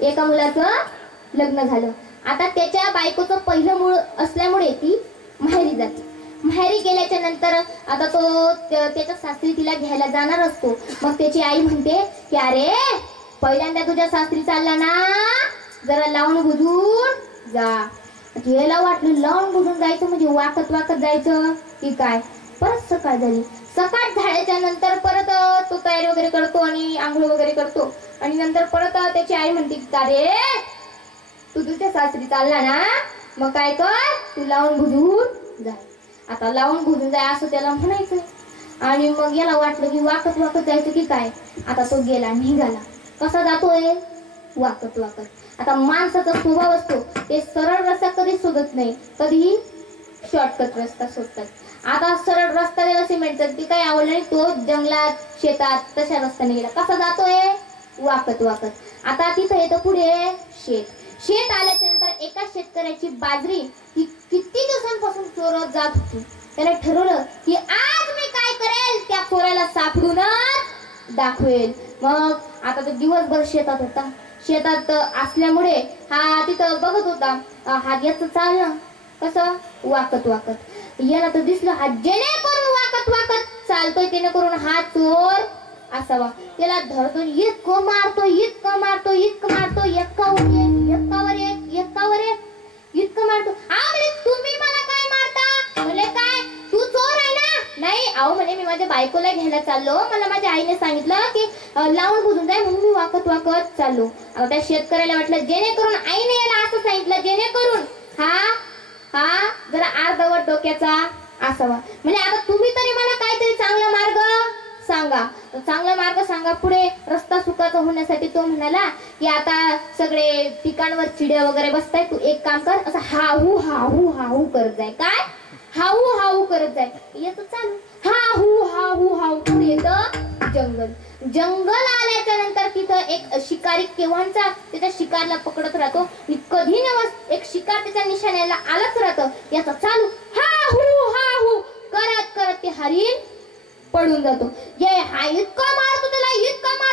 एका मुलाचं लग्न झालं. आता त्याच्या बायकोचं पहिलं मूळ असल्यामुळे ती माहेरी जाते. माहेरी गेल्याच्या नंतर आता तो त्याच्या सासरी तिला घ्यायला जाणार असतो. मग त्याची आई म्हणते की अरे पहिल्यांदा तुझ्या सासरी चालला ना जरा लावून बुजून जा. याला वाटलं लावून बुजून जायचं म्हणजे वाकत वाकत जायचं की काय. परत सकाळ झाली. सकाळ झाल्याच्या नंतर परत तो तयारी वगैरे करतो आणि आंघोळ वगैरे करतो आणि नंतर परत त्याची आई म्हणते की अरे तू तुझ्या सासरी चालला ना मग काय कर तू लावून बुजून जाय. आता लावून बुजून जाय असं त्याला म्हणायचं. आणि मग याला वाटलं की वाकत वाकत जायचं की काय. आता तो गेला निघाला. कसा जातोय? वाकत वाकत. आता माणसाचा स्वभाव असतो ते सरळ रस्ता कधी शोधत नाही, कधीही शॉर्टकट रस्ता शोधतात. आता सरळ रस्ता गेला सिमेंटचा ती काही आवडलं नाही, तो जंगलात शेतात तशा रस्त्याने गेला. कसा जातोय? वाकत वाकत. आता तिथं येतं पुढे शेत. शेत आल्याच्या नंतर एका शेतकऱ्याची बाजरी ही किती दिवसांपासून चोरत जात होती. त्याने ठरवलं की आज मी काय करेल त्या चोराला सापडूनच दाखवेल. मग आता तो दिवसभर शेतात होता. शेतात असल्यामुळे हा तिथं बघत होता. हा याचं चालणं कसं वाकत वाकत. याला तर दिसलं हा जेणेकरून वाकत वाकत चालतोय जेणेकरून हा चोर असावा. त्याला धरतो, इतकं मारतो, इतकं मारतो, इतकं मारतो, एकावर एक इतकं मारतो. म्हणे तुम्ही मला काय मारता? म्हणे काय तू चोर आहे ना? नाही अहो म्हणे मी माझ्या बायकोला घ्यायला चाललो, मला माझ्या आईने सांगितलं की लावून बुजून जाय म्हणून मी वाकत चाललो. आता त्या शेतकऱ्याला वाटलं जेणेकरून आईने याला असं सांगितलं जेणेकरून हा जरा अर्धवट डोक्याचा असावा. म्हणजे आता तुम्ही तरी मला काहीतरी चांगला मार्ग सांगा, चांगला मार्ग सांगा. पुढे रस्ता सुखाचा होण्यासाठी तो म्हणाला की आता सगळे पिकांवर चिड्या वगैरे बसताय, तू एक काम कर, असं हाहू हाहू हाहू करत जाय. काय हाहू हाहू करत जाय. येत चालू हाहू हाहू हाहू. पुढे येतं जंगल आल्याच्या नंतर तिथं एक शिकारी केव्हाचा त्याच्या शिकारला पकडत राहतो आणि कधी नवस एक शिकार त्याच्या निशाण्याला आलाच राहतं. याचा चालू हाहू हाहू करत करत ते हरिण पडून जातो. ये हा इतका मारतो त्याला, इतका मारतो.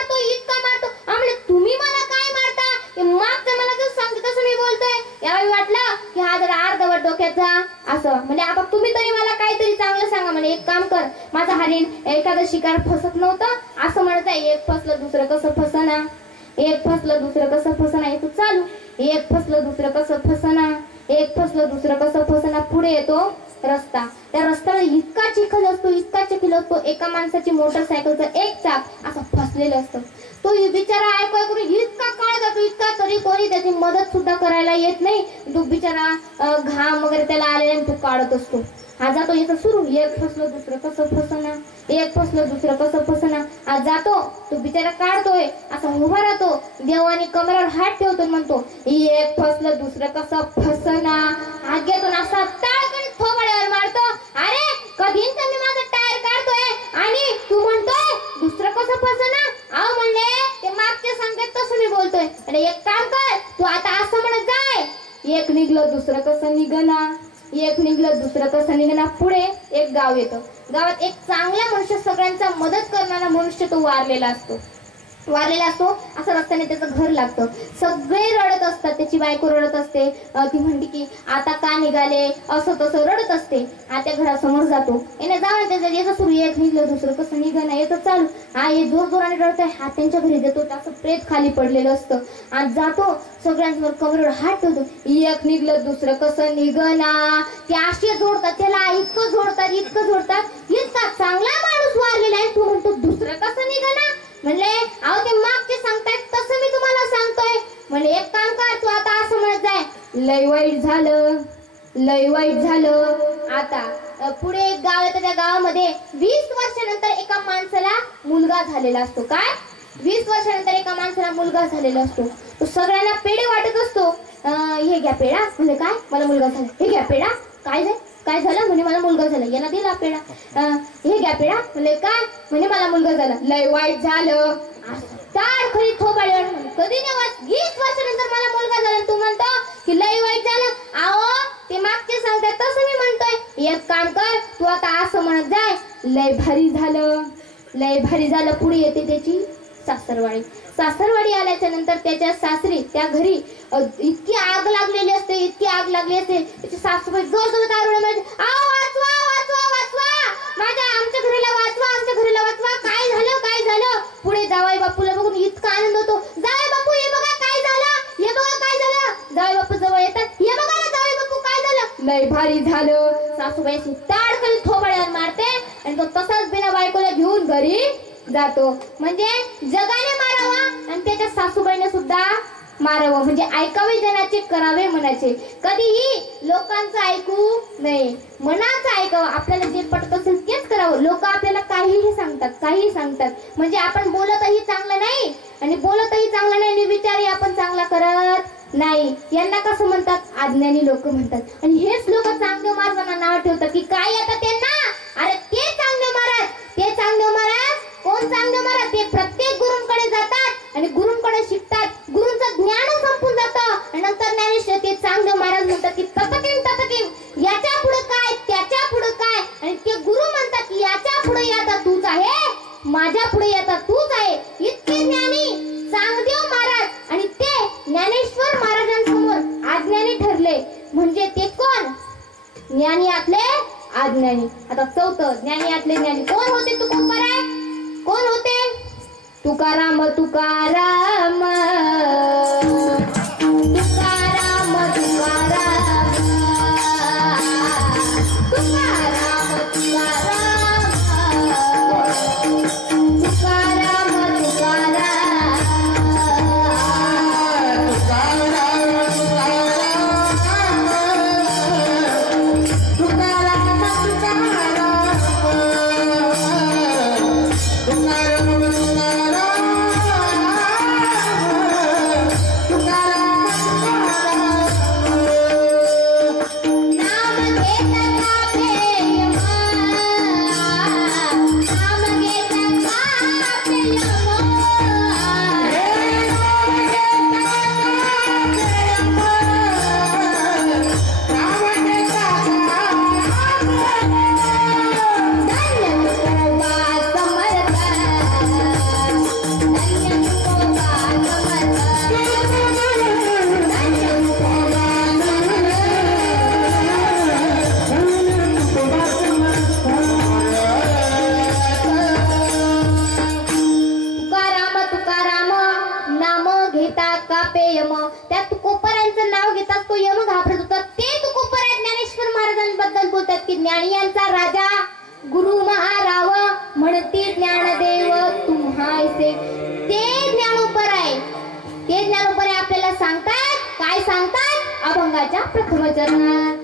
म्हणजे तुम्ही मला काय मारता? मागचं मला जसं सांगते तसं मी बोलतोय. यावेळी वाटलं की हा जरा अर्धवट डोक्याचा असं. म्हणजे आता तुम्ही तरी मला काहीतरी चांगलं सांगा. म्हणे एक काम कर, माझा हरिण एखादं शिकार फसत नव्हतं असं म्हणत आहे. एक फसलं दुसरं कसं फसना, एक फसलं दुसरं कसं फसना. येतो चालू एक फसलं दुसरं कसं फसना, एक फसलं दुसरं कसं फसना. पुढे येतो रस्ता. त्या रस्त्याला इतका चिखल असतो, एका माणसाची मोटरसायकलचं एक चाक असं फसलेलं असतं. तो बिचारा ऐकून इतका काळ जातो, इतका तरी कोणी त्याची मदत सुद्धा करायला येत नाही. तो बिचारा घाम वगैरे त्याला आलेला तो काढत असतो. हा जातो याचं सुरू एक फसलं दुसरं कसं फसना, एक फसलं दुसरं कसं फसना. हा जातो तो बिचारा काढतोय, असा उभा राहतो, देवानी कमरावर हात ठेवतो, म्हणतो एक फसलं दुसरं कसं फसना. हात घेतो असा टाळकन थोबाड्यावर मारतो. अरे कधी तुम्ही माझं टायर काढतोय आणि तू म्हणतोय दुसरं कसं फसना. अहो म्हणले ते मागचे सांगतात तसं मी बोलतोय. आणि एक काम कर, तू आता असं म्हणत जाय, एक निघलं दुसरं कसं निघना, एक निघलं दुसरं कसं निघना. पुढे एक गाव येतं. गावात एक चांगला मनुष्य, सगळ्यांचा मदत करणारा मनुष्य तो वारलेला असतो. असं रस्त्याने त्याचं घर लागतं. सगळे रडत असतात, त्याची बायको रडत असते. ती म्हणते की आता का निघाले, असं तसं रडत असते. हा त्या घरासमोर जातो, येणे जाऊन त्याचं याचं सुरू एक निघलं दुसरं कसं निघणं. येतं चालू हे जोराने रडत आहे. हा त्यांच्या घरी जातो, त्याचं प्रेत खाली पडलेलं असतं. आणि जातो सगळ्यांसमोर कमरेवर हात ठेवतो, एक निघलं दुसरं कसं निघना. ते अशी जोडतात त्याला, इतकं जोडतात इतका चांगला माणूस वारलेला आहे. तू म्हणतो दुसरं कसं निघना. म्हणले अहो ते मागचे सांगतायत तसं मी तुम्हाला सांगतोय. म्हणजे एक काम कर, तू आता असं म्हणत जाय, लय वाईट झालं. आता पुढे एक गाव येतं. त्या गावामध्ये 20 वर्षानंतर एका माणसाला मुलगा झालेला असतो. काय 20 वर्षानंतर एका माणसाला मुलगा झालेला असतो. तो सगळ्यांना पेढे वाटत असतो. हे घ्या पेढा. म्हणजे काय मला मुलगा झाला. हे घ्या पेढा. काय झालं. म्हणे मला मुलगा झाला. याला दिला पेढा. हे घ्या पेढा. म्हणजे काय. म्हणे मला मुलगा झाला. लय वाईट झालं. खरी थोबाडीवर कधी नाही 20 वर्षानंतर मला मुलगा झाला, तू म्हणतो की लय वाईट झालं. अहो ते मागचे सांगतात तसं मी म्हणतोय. एक काम कर, तू आता असं म्हणत जाय, लय भारी झालं. पुढे येते त्याची सासरवाडी आल्याच्या नंतर त्याच्या सासरी त्या घरी इतकी आग लागलेली असते, त्याची सासूबाई जोर दारू म्हणजे आमच्या घराला वाचवा. काय झालं. पुढे जावई बापूला बघून इतका आनंद होतो. जावई बापू हे बघा काय झालं. जावई बापू जवळ येतात. हे बघा ना जावई बापू काय झालं. लय भारी झालं. सासूबाई ताडकन थोबाड्यावर मारते आणि तो तसाच बिना बायकोला घेऊन घरी जातो. म्हणजे जगाने मारावा आणि त्याच्या सासूबाईने सुद्धा मारावं. म्हणजे ऐकावे जनाचे, करावे मनाचे. कधीही लोकांचं ऐकू नये, मनाचं ऐकावं. आपल्याला जे पटत असेल तेच करावं. लोक आपल्याला काहीही सांगतात. म्हणजे आपण बोलतही चांगलं नाही आणि विचारही आपण चांगला करत नाही. यांना कसं म्हणतात, अज्ञानी लोक म्हणतात. आणि हेच लोक चांगदेव महाराजांना नाव ठेवतात की काय आता त्यांना. अरे ते चांगदेव महाराज कोण चांगदेव महाराज. ते प्रत्येक गुरूंकडे जातात आणि गुरूंकडे शिकतात. गुरूंचं ज्ञान संपून जातं आणि नंतर ज्ञानेश्वर ते चांगदेव महाराज म्हणतात की ततकिन याच्या पुढे काय, त्याच्या पुढे काय. आणि ते गुरु म्हणतात की याच्या पुढे आता तूच आहे, माझ्या पुढे आता तूच आहे. इतके ज्ञानी चांगदेव महाराज आणि ते ज्ञानेश्वर महाराजांसमोर अज्ञानी ठरले. म्हणजे ते कोण, ज्ञानी आतले अज्ञानी. आता चौथं ज्ञानी आतले ज्ञानी कोण होते. तुकोबाराय कोण होते. तुकाराम तुकाराम तुकाराम तुकाराम तुकाराम त्या तुकोपरांचं नाव घेतात तो यम घाबरत होता. ते तुकोपरा ज्ञानेश्वर महाराजांबद्दल बोलतात की ज्ञानी यांचा राजा गुरु महाराव म्हणती ज्ञानदेव तुम्हायसे. ते ज्ञानोपर आहे. ते ज्ञानोपर आहे आपल्याला सांगतात. काय सांगतात? अभंगाच्या प्रथम चरणात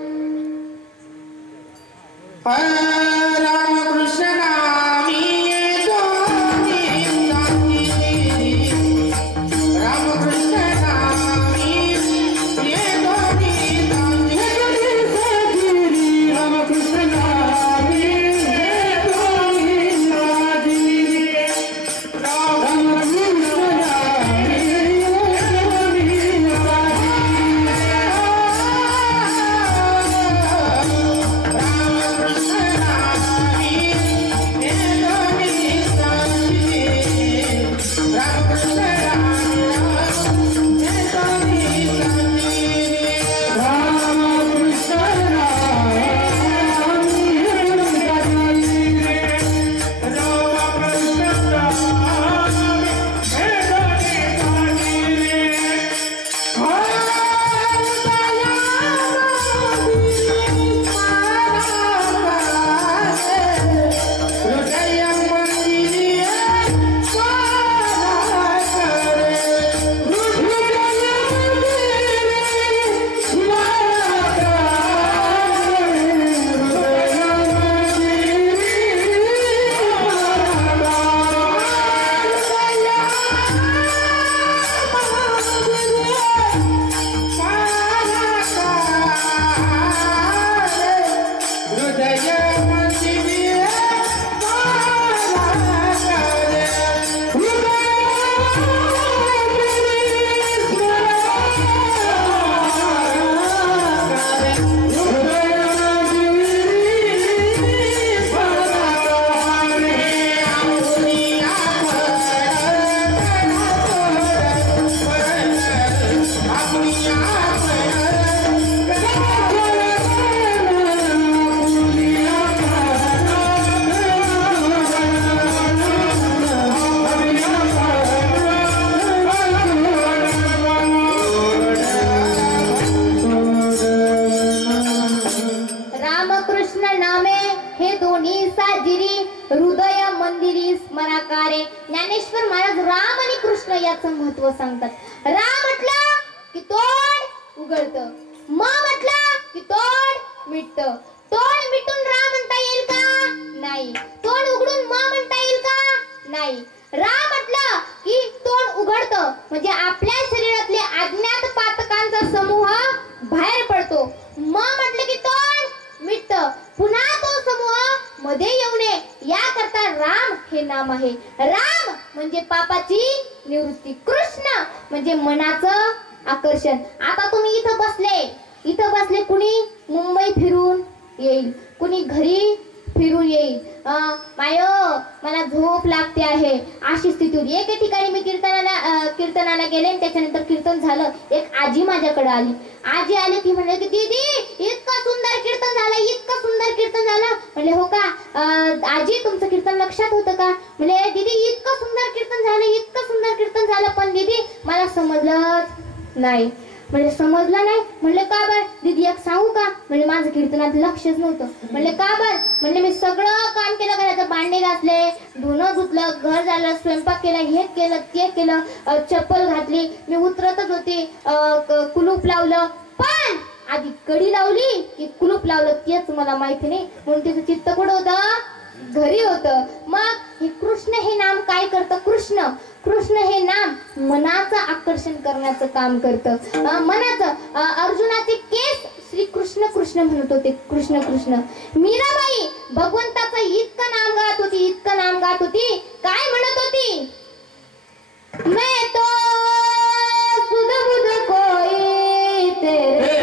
हृदय मंदिरी स्मराकारे. ज्ञानेश्वर महाराज राम आणि कृष्ण याचं महत्व सांगतात. राम म्हटलं की तोंड उघडतं, म म्हटलं की तोंड मिटतं. तोंड मिटून राम म्हणता येईल का? नाही. तोंड उघडून म म्हणता येईल का? नाही. राम म्हटलं की तोंड उघडतं म्हणजे आपल्या शरीरातले अज्ञात पातकांचा समूह बाहेर पडतो. म म्हटलं की तोंड मिटतं, पुन्हा तो समूह मध्ये येऊ नये याकरता राम हे नाम आहे. राम म्हणजे पापाची निवृत्ती, कृष्ण म्हणजे मनाचं आकर्षण. आता तुम्ही इथं बसले, कुणी मुंबई फिरून येईल, कुणी घरी फिरून येईल. मायो मला झोप लागते आहे अशी स्थिती होती. एके ठिकाणी मी कीर्तनाला गेले, त्याच्यानंतर कीर्तन झालं. एक आजी माझ्याकडे आली. आजी आली ती म्हणली की दीदी इतका इतकं सुंदर कीर्तन झालं, इतकं सुंदर कीर्तन झालं. म्हणले हो का आजी, तुमचं कीर्तन लक्षात होतं का? म्हणले दीदी इतकं सुंदर कीर्तन झालं, इतकं सुंदर कीर्तन झालं, पण दीदी मला समजलंच नाही. म्हणजे समजलं नाही. म्हणले का बर दीदी, एक सांगू का? म्हणजे माझं कीर्तनात लक्षच नव्हतं. म्हणले का बर? म्हणले मी सगळं काम केलं, घराचं भांडे घासले, धुणं धुतलं, घर झालं, स्वयंपाक केला, हे केलं ते केलं, चप्पल घातली, मी उतरतच होती, कुलूप लावलं, पण आधी कडी लावली की कुलूप लावलं तेच मला माहिती नाही. म्हणून तिचं चित्त कुठं होतं? घरी होतं. मग हे कृष्ण हे नाम काय करतं? कृष्ण हे नाम मनाचं आकर्षण करण्याचं काम करतं. मनाचं अर्जुनाचे केस श्री कृष्ण कृष्ण म्हणत होते, कृष्ण कृष्ण. मीराबाई भगवंताचं इतकं नाम गात होती, इतकं नाम गात होती, काय म्हणत होती? मैं तो सुध बुध कोई तेरे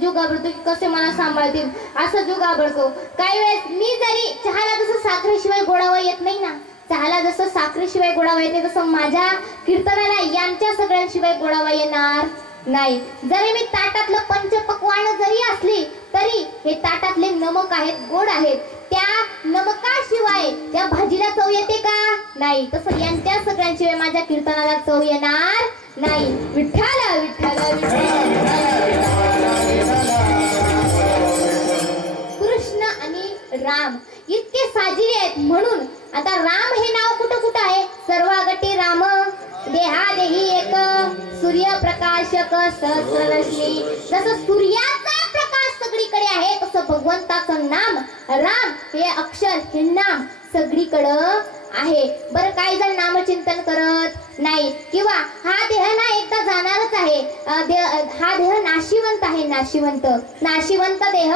जीव घाबरतो की कसे मला सांभाळतील, असं जीव घाबरतो. काही वेळेस मी जरी चहाला जसं साखरेशिवाय गोडावा येत नाही ना, चहाला जसं साखरेशिवाय गोडावा येत नाही, तसं माझ्या कीर्तनाला यांच्या सगळ्यांशिवाय गोडावा येणार नाही. जरी मी ताटातलं पंचपक्वान जरी असली तरी हे ताटातले नमक आहेत, गोड आहेत, त्या नमकाशिवाय त्या भाजीला चव येते का? नाही. तसं यांच्या सगळ्यांशिवाय माझ्या कीर्तनाला चव येणार नाही. विठ्ठल विठ्ठल कृष्ण आणि राम इतके साजिरे आहेत. म्हणून आता राम हे नाव कुठं कुठं आहे? सर्वागटी राम देहादेही एक सूर्यप्रकाशक सहस्ररश्मी. जसं सूर्याचा प्रकाश सगळीकडे आहे तसं भगवंताचं नाम राम हे अक्षर, हे नाम सगळीकडं आहे. बरं, काही जण नामचिंतन करत नाही, किंवा हा देह ना एकदा जाणारच आहे, हा देह नाशिवंत आहे, नाशिवंत देह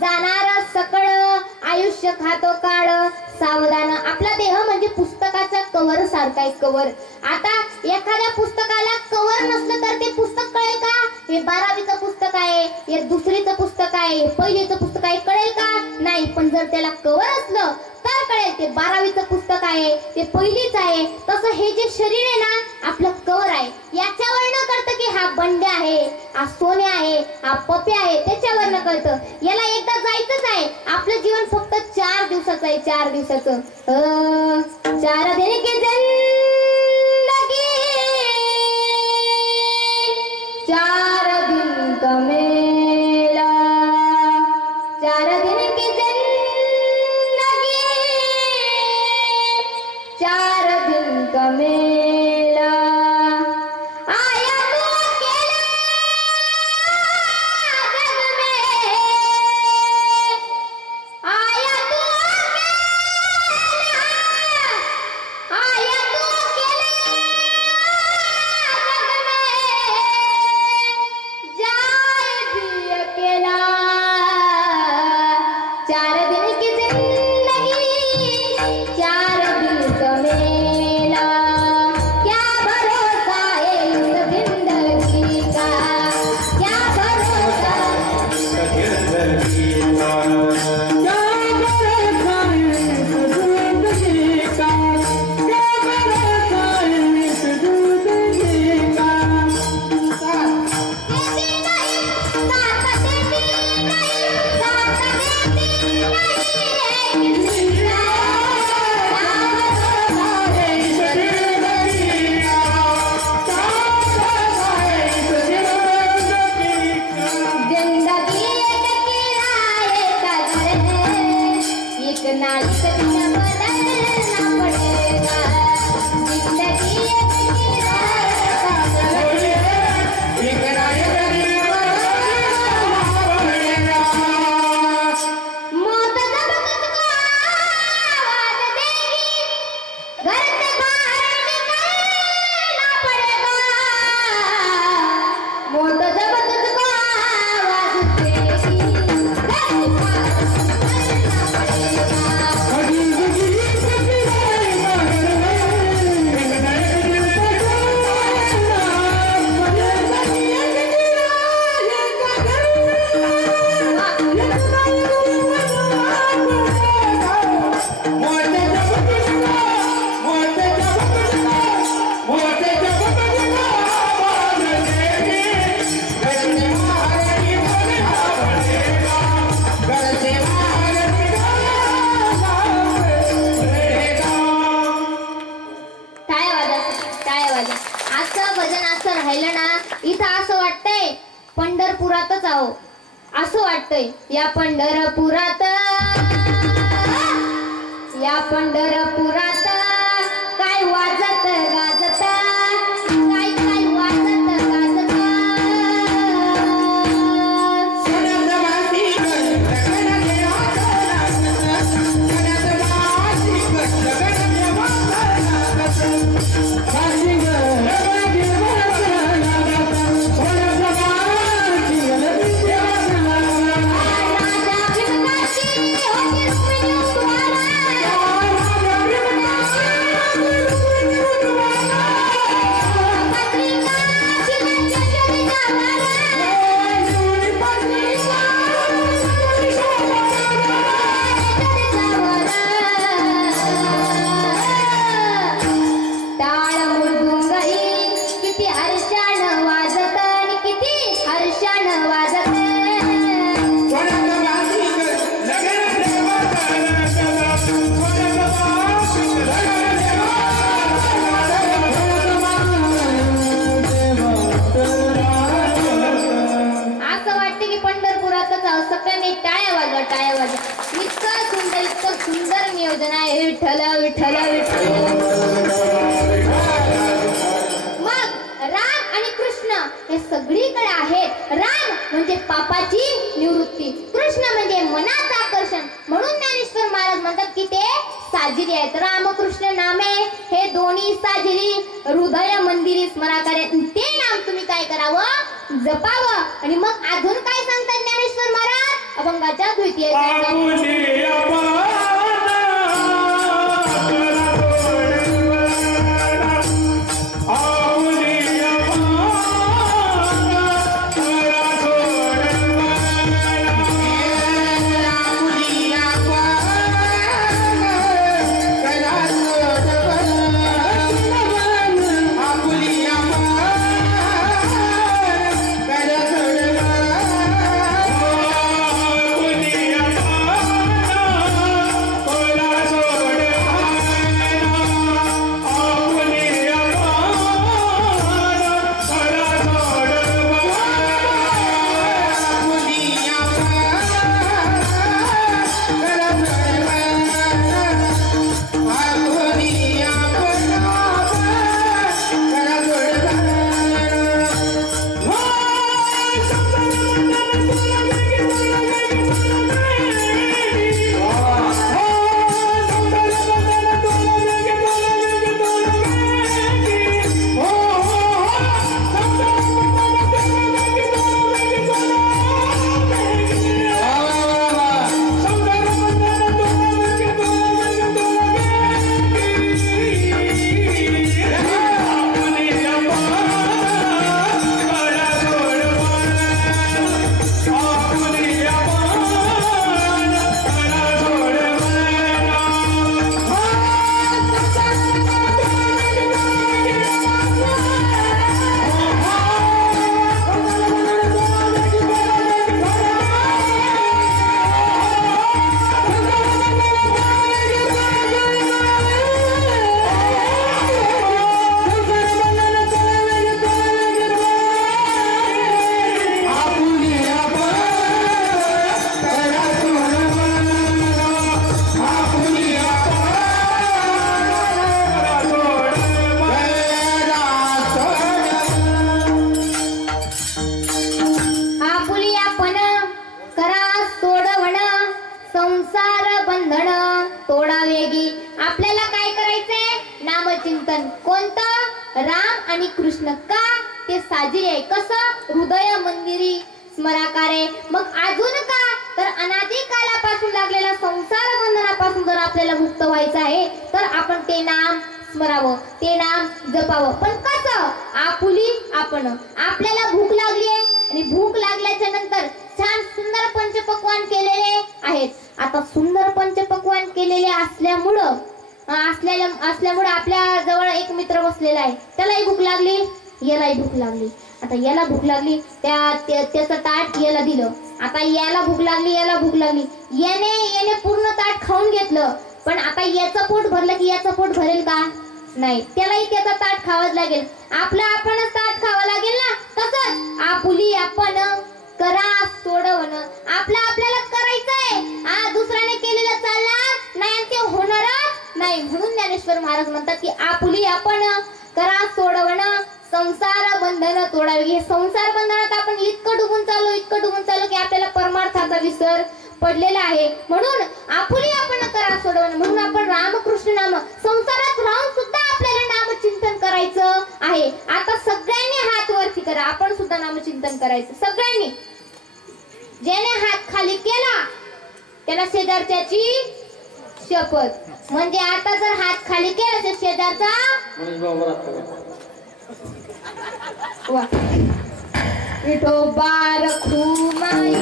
जाणार सकळ, आयुष्य खातो काळ सावधान. आपला देह म्हणजे पुस्तकाचा कव्हर सारखा आहे, कव्हर. आता एखाद्या पुस्तकाला कव्हर नसलं तर ते पुस्तक कळेल का? हे 12वीचं पुस्तक आहे, हे दुसरीचं पुस्तक आहे, हे पहिलीचं पुस्तक आहे, कळेल का? नाही. पण जर त्याला कव्हर असलं तर कळेल ते 12वीचं पुस्तक आहे, ते पहिलीच आहे. तसं हे जे शरीर आहे ना, आपलं कव्हर आहे, याच्यावरनं कळतं की हा बंड्या आहे, हा सोन्या आहे, हा पप्या आहे, त्याच्यावरनं कळतं. याला एकदा जायचंच आहे. आपलं जीवन फक्त 4 दिवसाचं आहे, 4 दिवसाचं. 4 दिन की जिंदगी 4 दिन का मेला, 4 दिन की जिंदगी 4 दिन का मेला. आया तू अकेला जग में, आया तू अकेला, आया तू अकेला जग में, जाए भी अकेला. 4 दिन की जिंदगी 4 दिन का मेला. क्या भरोसा है इस जिंदगी का, क्या भरोसा, देती नहीं साथ, देती नहीं साथ, देती नहीं पंढरपुरातच आहो असं वाटतंय. या पंढरपुरात काय वाजत गाजत काय काय वाजत गाजत विठ्ठल विठ्ठल विठ्ठल. मग राम आणि कृष्ण हे सगळीकडे आहेत. राम म्हणजे पापाची निवृत्ती, कृष्ण म्हणजे मनाचं आकर्षण. म्हणून ज्ञानेश्वर महाराज म्हणतात की ते साजिरी आहेत. रामकृष्ण नामे हे दोन्ही साजिरी हृदय मंदिरी स्मराकारे. ते नाम तुम्ही काय करावं, जपावं. आणि मग अजून काय सांगतात ज्ञानेश्वर महाराज अभंगाच्या द्वितीय राम आणि कृष्ण का ते साजिरी आहे. कसं, हृदय मंदिरी स्मराकारे. मग अजून का, तर अनादी कालापासून लागलेल्या संसार बंधनापासून जर आपल्याला मुक्त व्हायचं आहे तर आपण ते नाम स्मरावं, ते नाम जपावं. पण कसं, आपुली आपण. आपल्याला भूक लागली आहे आणि भूक लागल्याच्या नंतर छान सुंदर पंचपक्वान केलेले आहेत. आता सुंदर पंचपक्वान केलेले असल्यामुळं आपल्या जवळ एक मित्र बसलेला आहे. त्यालाही भूक लागली, यालाही भूक लागली. आता याला भूक लागली, त्याचं ताट याला दिलं. आता याला भूक लागली, याने पूर्ण ताट खाऊन घेतलं. पण आता याचं पोट भरलं की याचं पोट भरेल का? नाही, त्यालाही त्याचा ताट खावंच लागेल. आपणच ताट खावं लागेल ना. तसंच आपुली आपण करा सोडवण आपल्याला करायचंय. दुसऱ्याने केलेलं चालणार नाही, ते होणारच नाही. म्हणून ज्ञानेश्वर महाराज म्हणतात की आपुली आपण करा सोडवण संसार बंधन तोडावी. हे संसार बंधनात आपण इतकं डुबून चाललो की आपल्याला परमार्थाचा विसर पडलेला आहे. म्हणून आपुली आपण करा सोडवण. म्हणून आपण रामकृष्ण नाम संसारात राहून सुद्धा आपल्याला नामचिंतन करायचं आहे. आता सगळ्यांनी हात वरती करा. आपण सुद्धा नामचिंतन करायचं सगळ्यांनी. ज्याने हात खाली केला त्याला शेजारच्याची शपथ. म्हणजे आता जर हात खाली केला तर शेजारचा वा विठोबा रखुमाई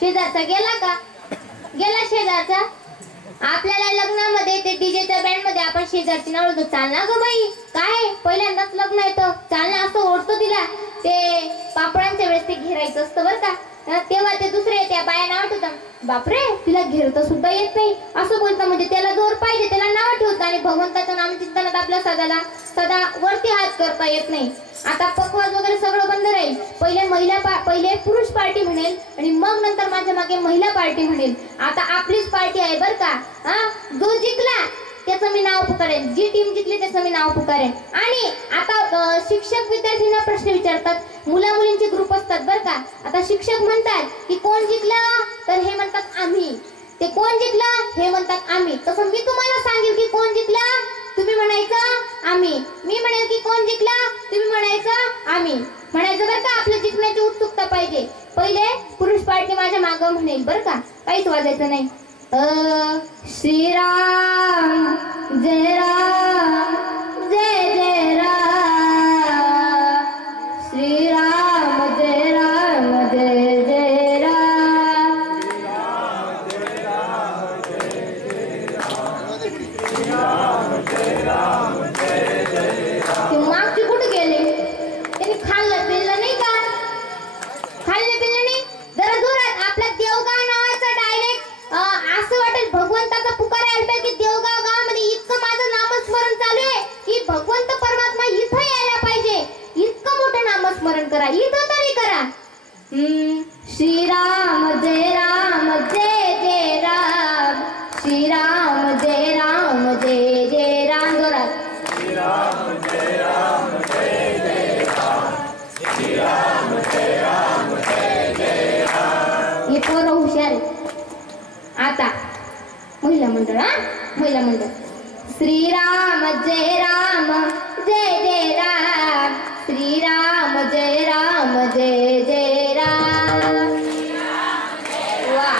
शेजारचा गेला का? गेला शेजारचा. आपल्याला लग्नामध्ये ते डीजेच्या बँड मध्ये आपण शेजारची नाव ओळखतो. चालना ग बाई, काय पहिल्यांदाच लग्न येतं, चालना असं ओढतो तिला. ते पापडांच्या वेळेस ते घेरायचं असतं बरं का. तेव्हा ते दुसरे त्या बाया नाव ठेवतात. बापरे, तिला घेरता सुद्धा येत नाही असं बोलतं. म्हणजे त्याला जोर पाहिजे, त्याला नाव ठेवतं. आणि भगवंताचं नामचिंतनात आपल्या सदा वरती हात करता येत नाही. आता पकवाज वगैरे सगळं बंद राहील. पहिले पुरुष पार्टी म्हणेल आणि मग नंतर माझ्या मागे महिला पार्टी म्हणेल. आता आपलीच पार्टी आहे बर का. जो जिंकला त्याचं मी नाव पुकारेन, जी टीम जिंकली त्याचं मी नाव पुकारेन. आणि आता शिक्षक विद्यार्थ्यांना प्रश्न विचारतात. मुला मुलींचे ग्रुप असतात बर का. आता शिक्षक म्हणतात की कोण जिंकलं, तर हे म्हणतात आम्ही. ते कोण जिंकलं, हे म्हणतात आम्ही. तसं मी तुम्हाला सांगेल की कोण जिंकलं, तुम्ही म्हणायचं आम्ही. मी म्हणेल की कोण जिंकलं, तुम्ही म्हणायचं आम्ही. म्हणायचं बरं का. आपल्या जिंकण्याची उत्सुकता पाहिजे. पहिले पुरुष पार्टी माझ्या मागं म्हणेल बरं का, काहीच वाजायचं नाही. श्रीराम जय राम जय जय राम, श्रीराम जय राम जय जय राम, ते मागचे कुठे गेले? त्यांनी खाल्लं पिल्लं नाही का? खाल्लं पिल्लं नाही. जरा जोरात आपल्या देवगाव नावाचा डायरेक्ट असं वाटेल भगवंताचा पुकार यायला पाहिजे की देवगाव गावामध्ये इतकं माझं नामस्मरण चालू आहे की भगवंत परमात्मा इथं यायला पाहिजे. इतकं मोठं नामस्मरण करा, इथं तरी करा. श्रीराम जय राम जय जय राम, श्रीराम जय राम जय जय राम. जोरात श्रीराम जय राम जय जय राम, श्रीराम जय राम जय जय राम. हे पोरं हुशार आहे. आता महिला मंडळ, महिला मंडळ. श्रीराम जय राम जय जय राम, श्रीराम जय राम जय जय राम. वा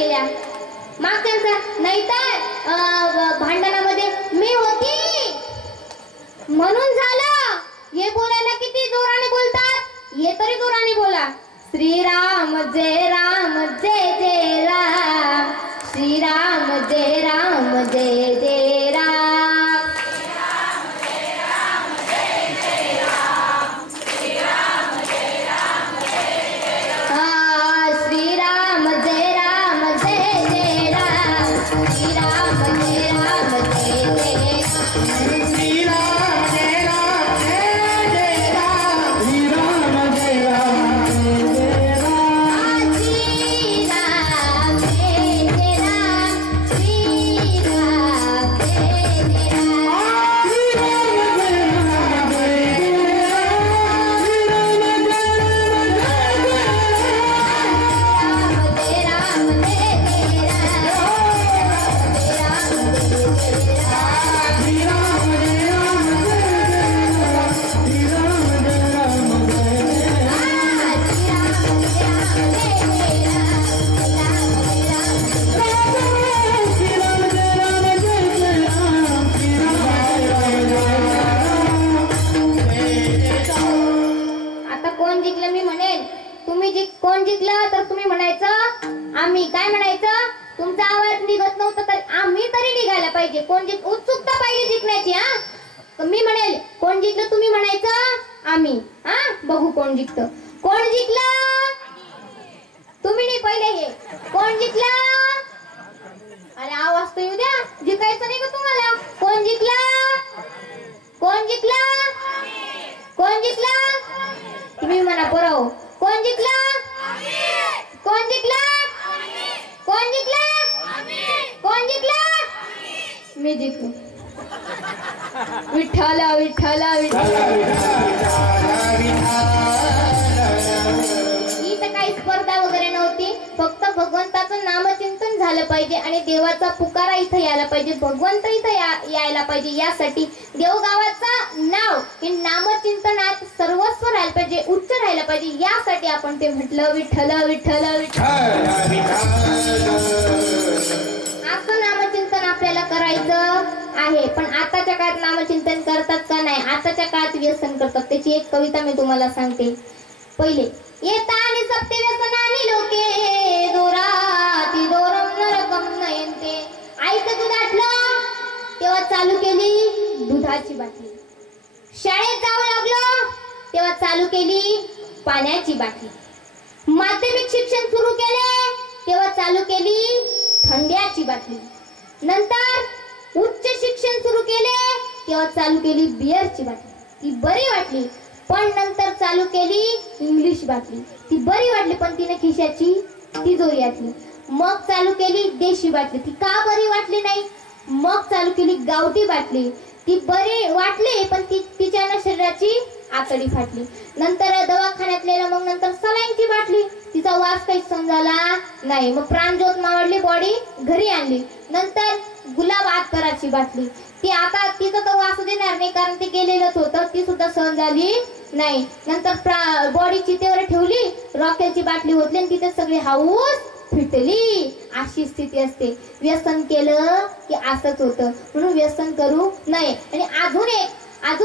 गेल्या मागच्यांचा, नाहीतर भांडणामध्ये मी होती म्हणून झालं. हे बोलायला किती जोराने बोलतात, हे तरी जोराने बोला. श्रीराम जय राम जय जय राम, श्रीराम जय राम जय जय राम. कोण जिंकलं तर तुम्ही म्हणायचं आम्ही. काय म्हणायचं? तुमचा आवाज निघत नव्हता तर आम्ही तरी निघायला पाहिजे. कोण जिंक, उत्सुकता पाहिजे जिंकण्याची. हा, मी म्हणेल कोण जिंकलं, तुम्ही म्हणायचं आम्ही. हा, बघू कोण जिंकतं. कोण जिंकलं? तुम्ही नाही, पहिले हे कोण जिंकलं. अरे आवाज तर येऊ द्या, जिंकायचं नाही का तुम्हाला? कोण जिंकलं? कोण जिंकलं? कोण जिंकलं? तुम्ही म्हणा पोराओ, कोण जिंकलं? कोण जिंकलं? कोण जिंकलं? कोण जिंकलं? मी जिंकलो. विठ्ठला विठ्ठला विठ्ठला. ही तर काही स्पर्धा वगैरे नव्हती, फक्त भगवंताचं नामचिंतन झालं पाहिजे आणि देवाचा पुकारा इथं यायला पाहिजे, भगवंत इथं यायला पाहिजे. यासाठी देवगावाचं नाव हे नामचिंतनात सर्वस्व राहायला पाहिजे, उच्च राहायला पाहिजे. यासाठी आपण ते म्हटलं विठ्ठल विठ्ठल विठ्ठल. असं नामचिंतन आपल्याला करायचं आहे. पण आताच्या काळात नामचिंतन करतात का? नाही. आताच्या काळात व्यसन करतात. त्याची एक कविता मी तुम्हाला सांगते. पहिले, येता आणि सप्ते व्यसनानी लोके दोराती दोरम नरकम नयनते. आईचं दूध आटलं तेव्हा चालू केली दुधाची बाटली. शाळेत जावं लागलं तेव्हा चालू केली पाण्याची बाटली. माध्यमिक शिक्षण सुरू केले तेव्हा चालू केली थंड्याची बाटली. नंतर उच्च शिक्षण सुरू केले तेव्हा चालू केली बिअरची बाटली. ती बरी वाटली, पण नंतर चालू केली इंग्लिश बाटली. ती बरी वाटली, पण तिने खिशाची तिजोरी घातली. मग चालू केली देशी बाटली. ती का बरी वाटली नाही? मग चालू केली गावठी बाटली. ती बरी वाटली, पण तिच्यानं शरीराची आतडी फाटली. नंतर दवाखान्यात नेलं, मग नंतर सलाईनची बाटली. तिचा वास काही समजाला नाही. मग प्राणज्योत मावळली, बॉडी घरी आणली. नंतर गुलाब आतकराची बाटली. ती आता तिचं तर वास देणार नाही, कारण ते गेलेलंच होतं. ती सुद्धा सहन झाली नाही. नंतर बॉडी चितेवर ठेवली, रॉकेलची बाटली होतली आणि तिथे सगळी हाऊस फिटली. अशी स्थिती असते. व्यसन केलं की असंच होतं, म्हणून व्यसन करू नये. आणि अजून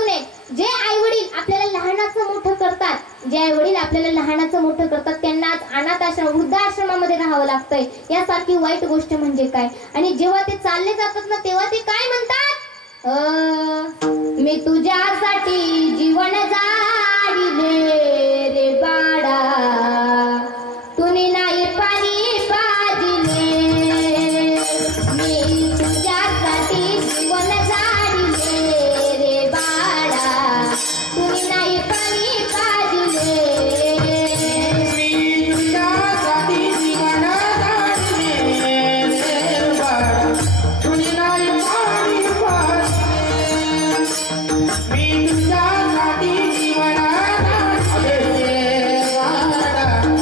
एक जे आई वडील आपल्याला लहानाचं मोठं करतात, जे आई वडील आपल्याला लहानाचं मोठं करतात, त्यांना आज अनाथ आश्रम, वृद्धाश्रमामध्ये राहावं लागतंय. यासारखी वाईट गोष्ट म्हणजे काय? आणि जेव्हा ते चालले जातात ना, तेव्हा ते काय म्हणतात? मी तुझ्यासाठी जीवन जाडिले रे बाळा, तुने नाही पाणी पाजिले. मी तुझ्यासाठी जीवन जाडिले रे बाळा, तुने नाही पाणी पाजिले. मी तुझ्यासाठी जीवन जाडिले रे बाळा, तुने नाही पाणी पाजिले. मी तुझ्यासाठी जीवन जाडिले रे बाळा,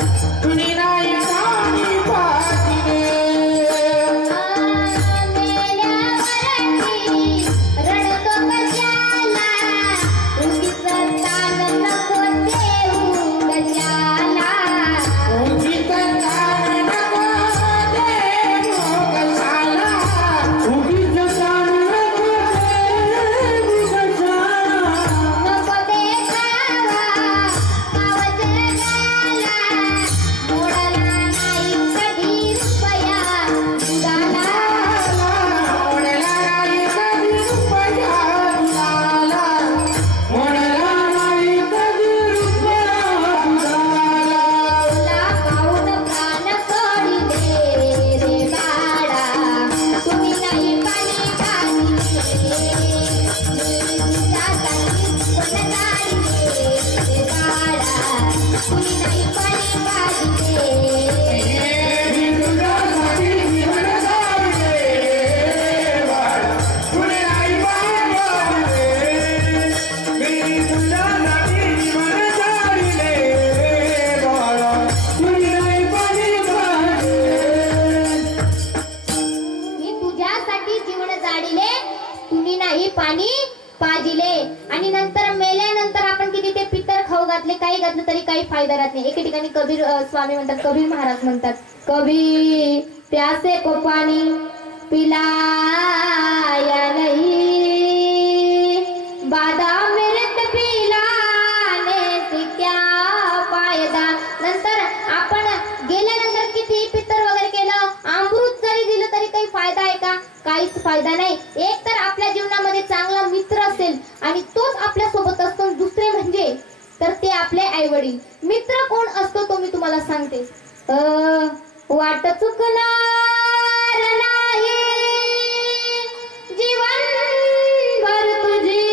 पाणी पाजिले. आणि नंतर मेल्यानंतर आपण किती ते पितर खाऊ घातले, काही घातलं तरी काही फायदा राहत नाही. एके ठिकाणी कबीर स्वामी म्हणतात, कबीर महाराज म्हणतात, कभी प्यासे को पाणी पिलाया नहीं, बादाम मिर्च पिलाने से क्या फायदा. नंतर आपण गेल्यानंतर किती पितर वगैरे केलं, अमृत जरी दिलं तरी काही फायदा आहे का? काहीच फायदा नाही. एक तर आपल्या जीवनामध्ये चांगला मित्र असेल आणि तोच आपल्या सोबत असतो. दुसरे म्हणजे तर ते आपले आई वडील. मित्र कोण असतो तो मी तुम्हाला सांगते. वाट चुकणार नाही जीवनभर तुझी,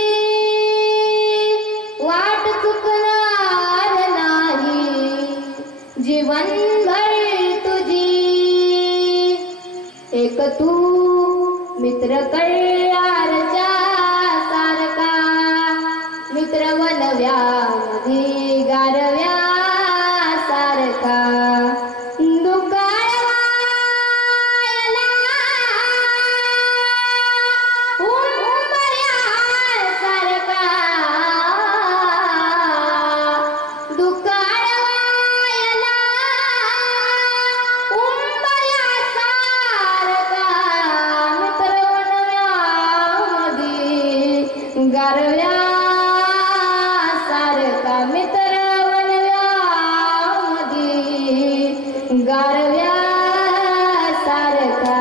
वाट चुकणार नाही जीवनभर तुझी. एक तू मित्र कळ्यारच्या सारखा, मित्र वनव्यामध्ये गारव्या सारखा, दुकाळवायला उंबऱ्या सारखा, दुकाळवायला उंबऱ्या सारखा, मित्र वनव्यामध्ये गारव्या सारखा, मित्र वनव्यामध्ये गारव्या सारखा.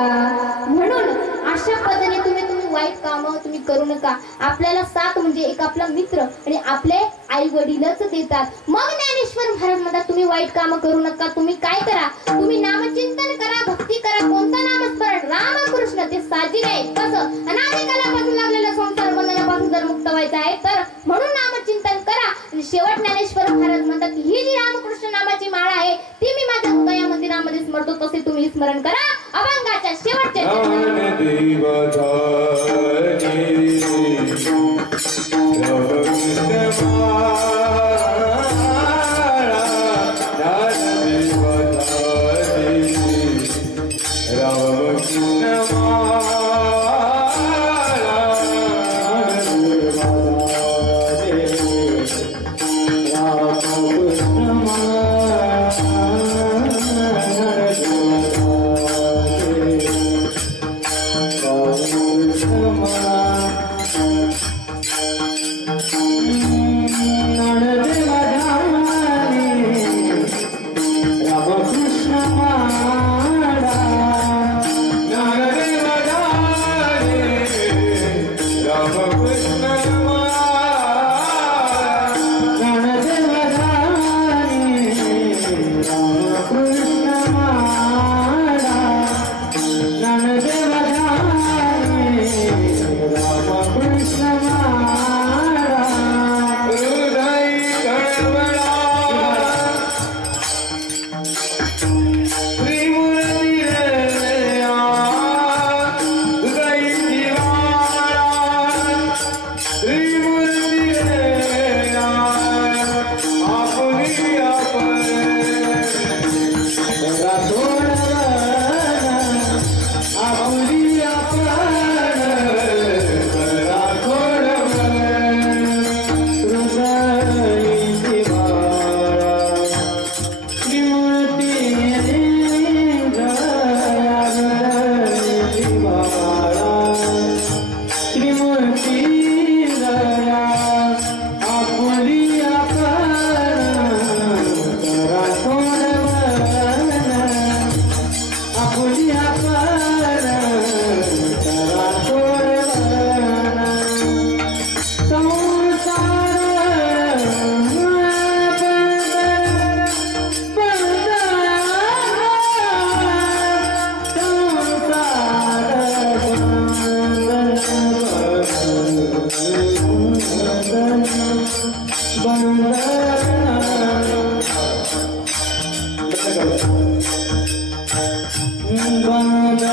म्हणून अशा पद्धतीने तुम्ही वाईट कामं तुम्ही करू नका. आपल्याला साथ म्हणजे एक आपला मित्र आणि आपले आई वडीलच देतात. मग ज्ञानेश्वर महाराज म्हणतात तुम्ही वाईट कामं करू नका. तुम्ही काय करा, तुम्ही नामचिंतन करा, भक्ती करा. कोणतं नामस्मरण? रामकृष्ण. ते साजिर आहे. कसं? अनादिकालापासून लागलेला संसार बंधनापासून जर मुक्त व्हायचं आहे तर म्हणून नामचिंतन करा. आणि शेवट ज्ञानेश्वर महाराज म्हणतात की ही जी रामकृष्ण नामाची माळा आहे ती मी माझ्या हृदया मंदिरामध्ये स्मरतो, तसे तुम्ही स्मरण करा. अभंगाच्या शेवटच्या बंद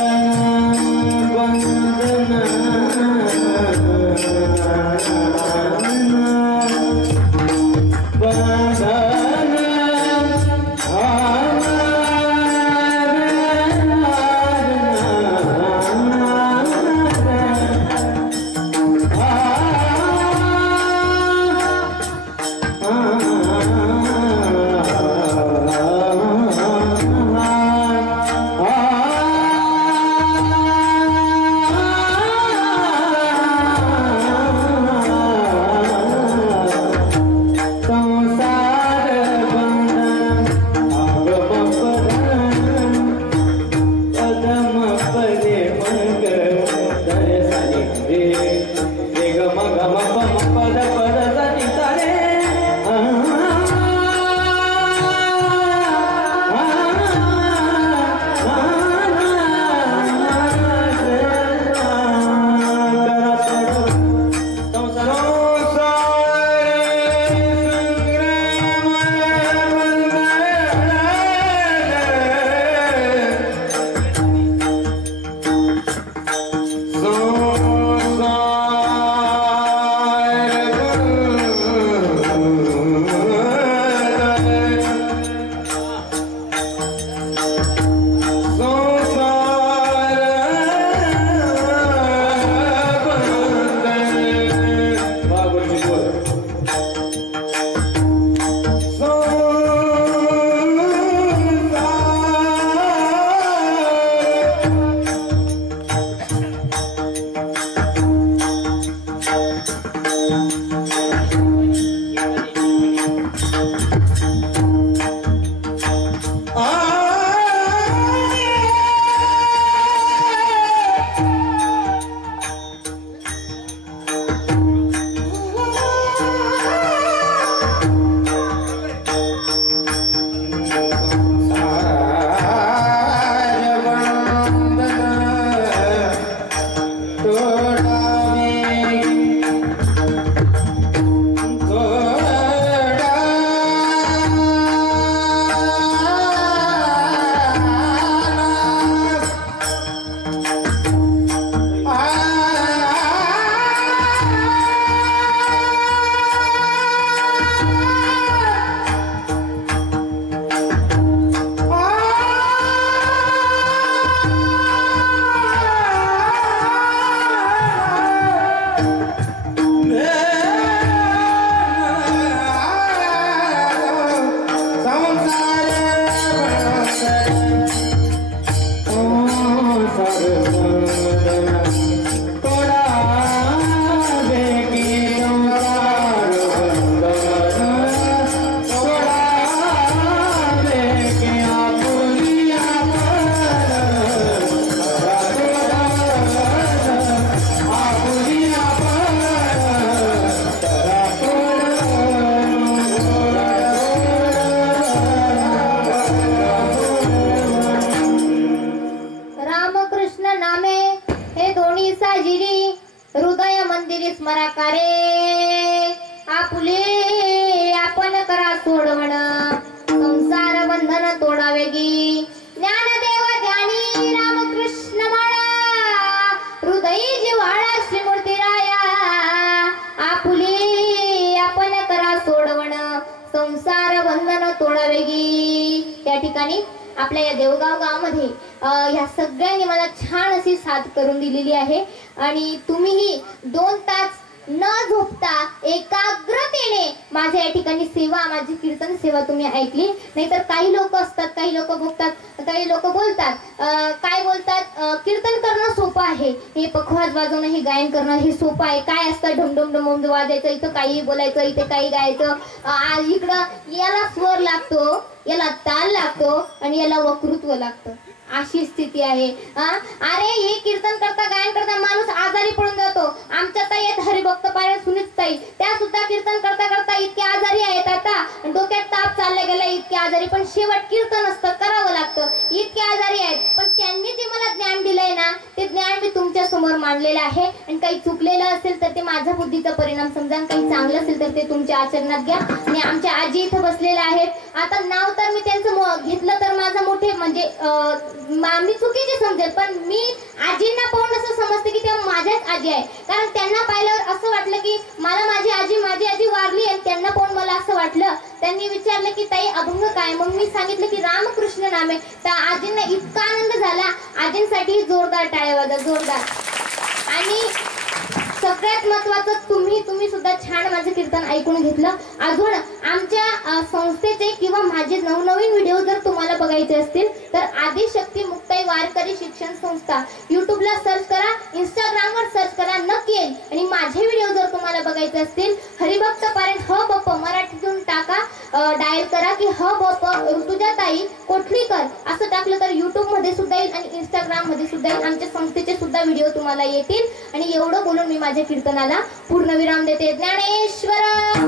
नामे हे दोन्ही साजिरी हृदय मंदिरी स्मराकारे आपुले आपण करा सोडवण संसार बंधन तोडावेगी ज्ञानदेव ज्ञानी रामकृष्ण बाळा हृदयी जिव्हाळा श्रीमूर्ती राया आपुले आपण करा सोडवण संसार बंधन तोडावेगी। त्या ठिकाणी आपल्या या देवगाव गावामध्ये ह्या सगळ्यांनी मला छान अशी साथ करून दिलेली आहे आणि तुम्हीही 2 तास न झोपता एकाग्रतेने माझ्या या ठिकाणी सेवा माझी कीर्तन सेवा तुम्ही ऐकली। नाहीतर काही लोक असतात, काही लोक बघतात, काही लोक बोलतात काय बोलतात कीर्तन करणं सोपं आहे, हे पखवाज वाजवणं हे गायन करणं हे सोपं आहे, काय असतं ढमढम ढमढम वाजायचं, इथं काही बोलायचं, इथे काही गायचं, इकडं याला स्वर लागतो, याला ताल लागतो आणि याला वक्तृत्व लागतं, अशी स्थिती आहे। अरे हे कीर्तन करता गायन करता माणूस आजारी पडून जातो। आमच्या ताई आहेत हरिभक्त पारायण सुनीत ताई, त्या सुद्धा कीर्तन करता करता इतके आजारी आहेत, आता डोक्यात ताप चालला गेला, इतके आजारी, पण शेवट कीर्तन असतं करावं लागतं, इतके आजारी आहेत, पण त्यांनी जे मला ज्ञान दिलंय ना ते ज्ञान मी तुमच्या समोर मांडलेलं आहे आणि काही चुकलेलं असेल तर ते माझ्या बुद्धीचा परिणाम समजा, काही चांगलं असेल तर ते तुमच्या आचरणात घ्या। आणि आमच्या आजी इथं बसलेल्या आहेत, आता नाव तर मी त्यांचं घेतलं तर माझं मोठे म्हणजे मी चुकीचे समजेल, पण मी आजींना पाहून असं समजते की त्या माझ्याच आजी आहे, कारण त्यांना पाहिल्यावर असं वाटलं की मला माझी आजी वारली आणि त्यांना पाहून मला असं वाटलं, त्यांनी विचारलं की ताई अभंग काय, मग मी सांगितलं की रामकृष्ण नाम आहे, तर आजींना इतका आनंद झाला, आजींसाठी जोरदार टाळ्या वाजवा, जोरदार। आणि सगळ्यात महत्वाचं तुम्ही सुद्धा छान माझं कीर्तन ऐकून घेतलं। अजून आमच्या संस्थेचे किंवा माझे नवनवीन व्हिडिओ जर तुम्हाला बघायचे असतील तर आदिशक्ती मुक्ताई वारकरी शिक्षण संस्था यूट्यूबला सर्च करा, इंस्टाग्रामवर सर्च करा, नक्की येईल। आणि माझे व्हिडिओ जर तुम्हाला बघायचे असतील हरिभक्त पारायण ह बप मराठीतून टाका, डायल करा की ह बप ऋतुजाताई कोठलीकर असं टाकलं तर यूट्यूब मध्ये सुद्धा येईल आणि इंस्टाग्राम मध्ये सुद्धा येईल, आमच्या संस्थेचे सुद्धा व्हिडिओ तुम्हाला येतील। आणि एवढं बोलून मी माझ्या कीर्तनाला पूर्णविराम देते। ज्ञानेश्वर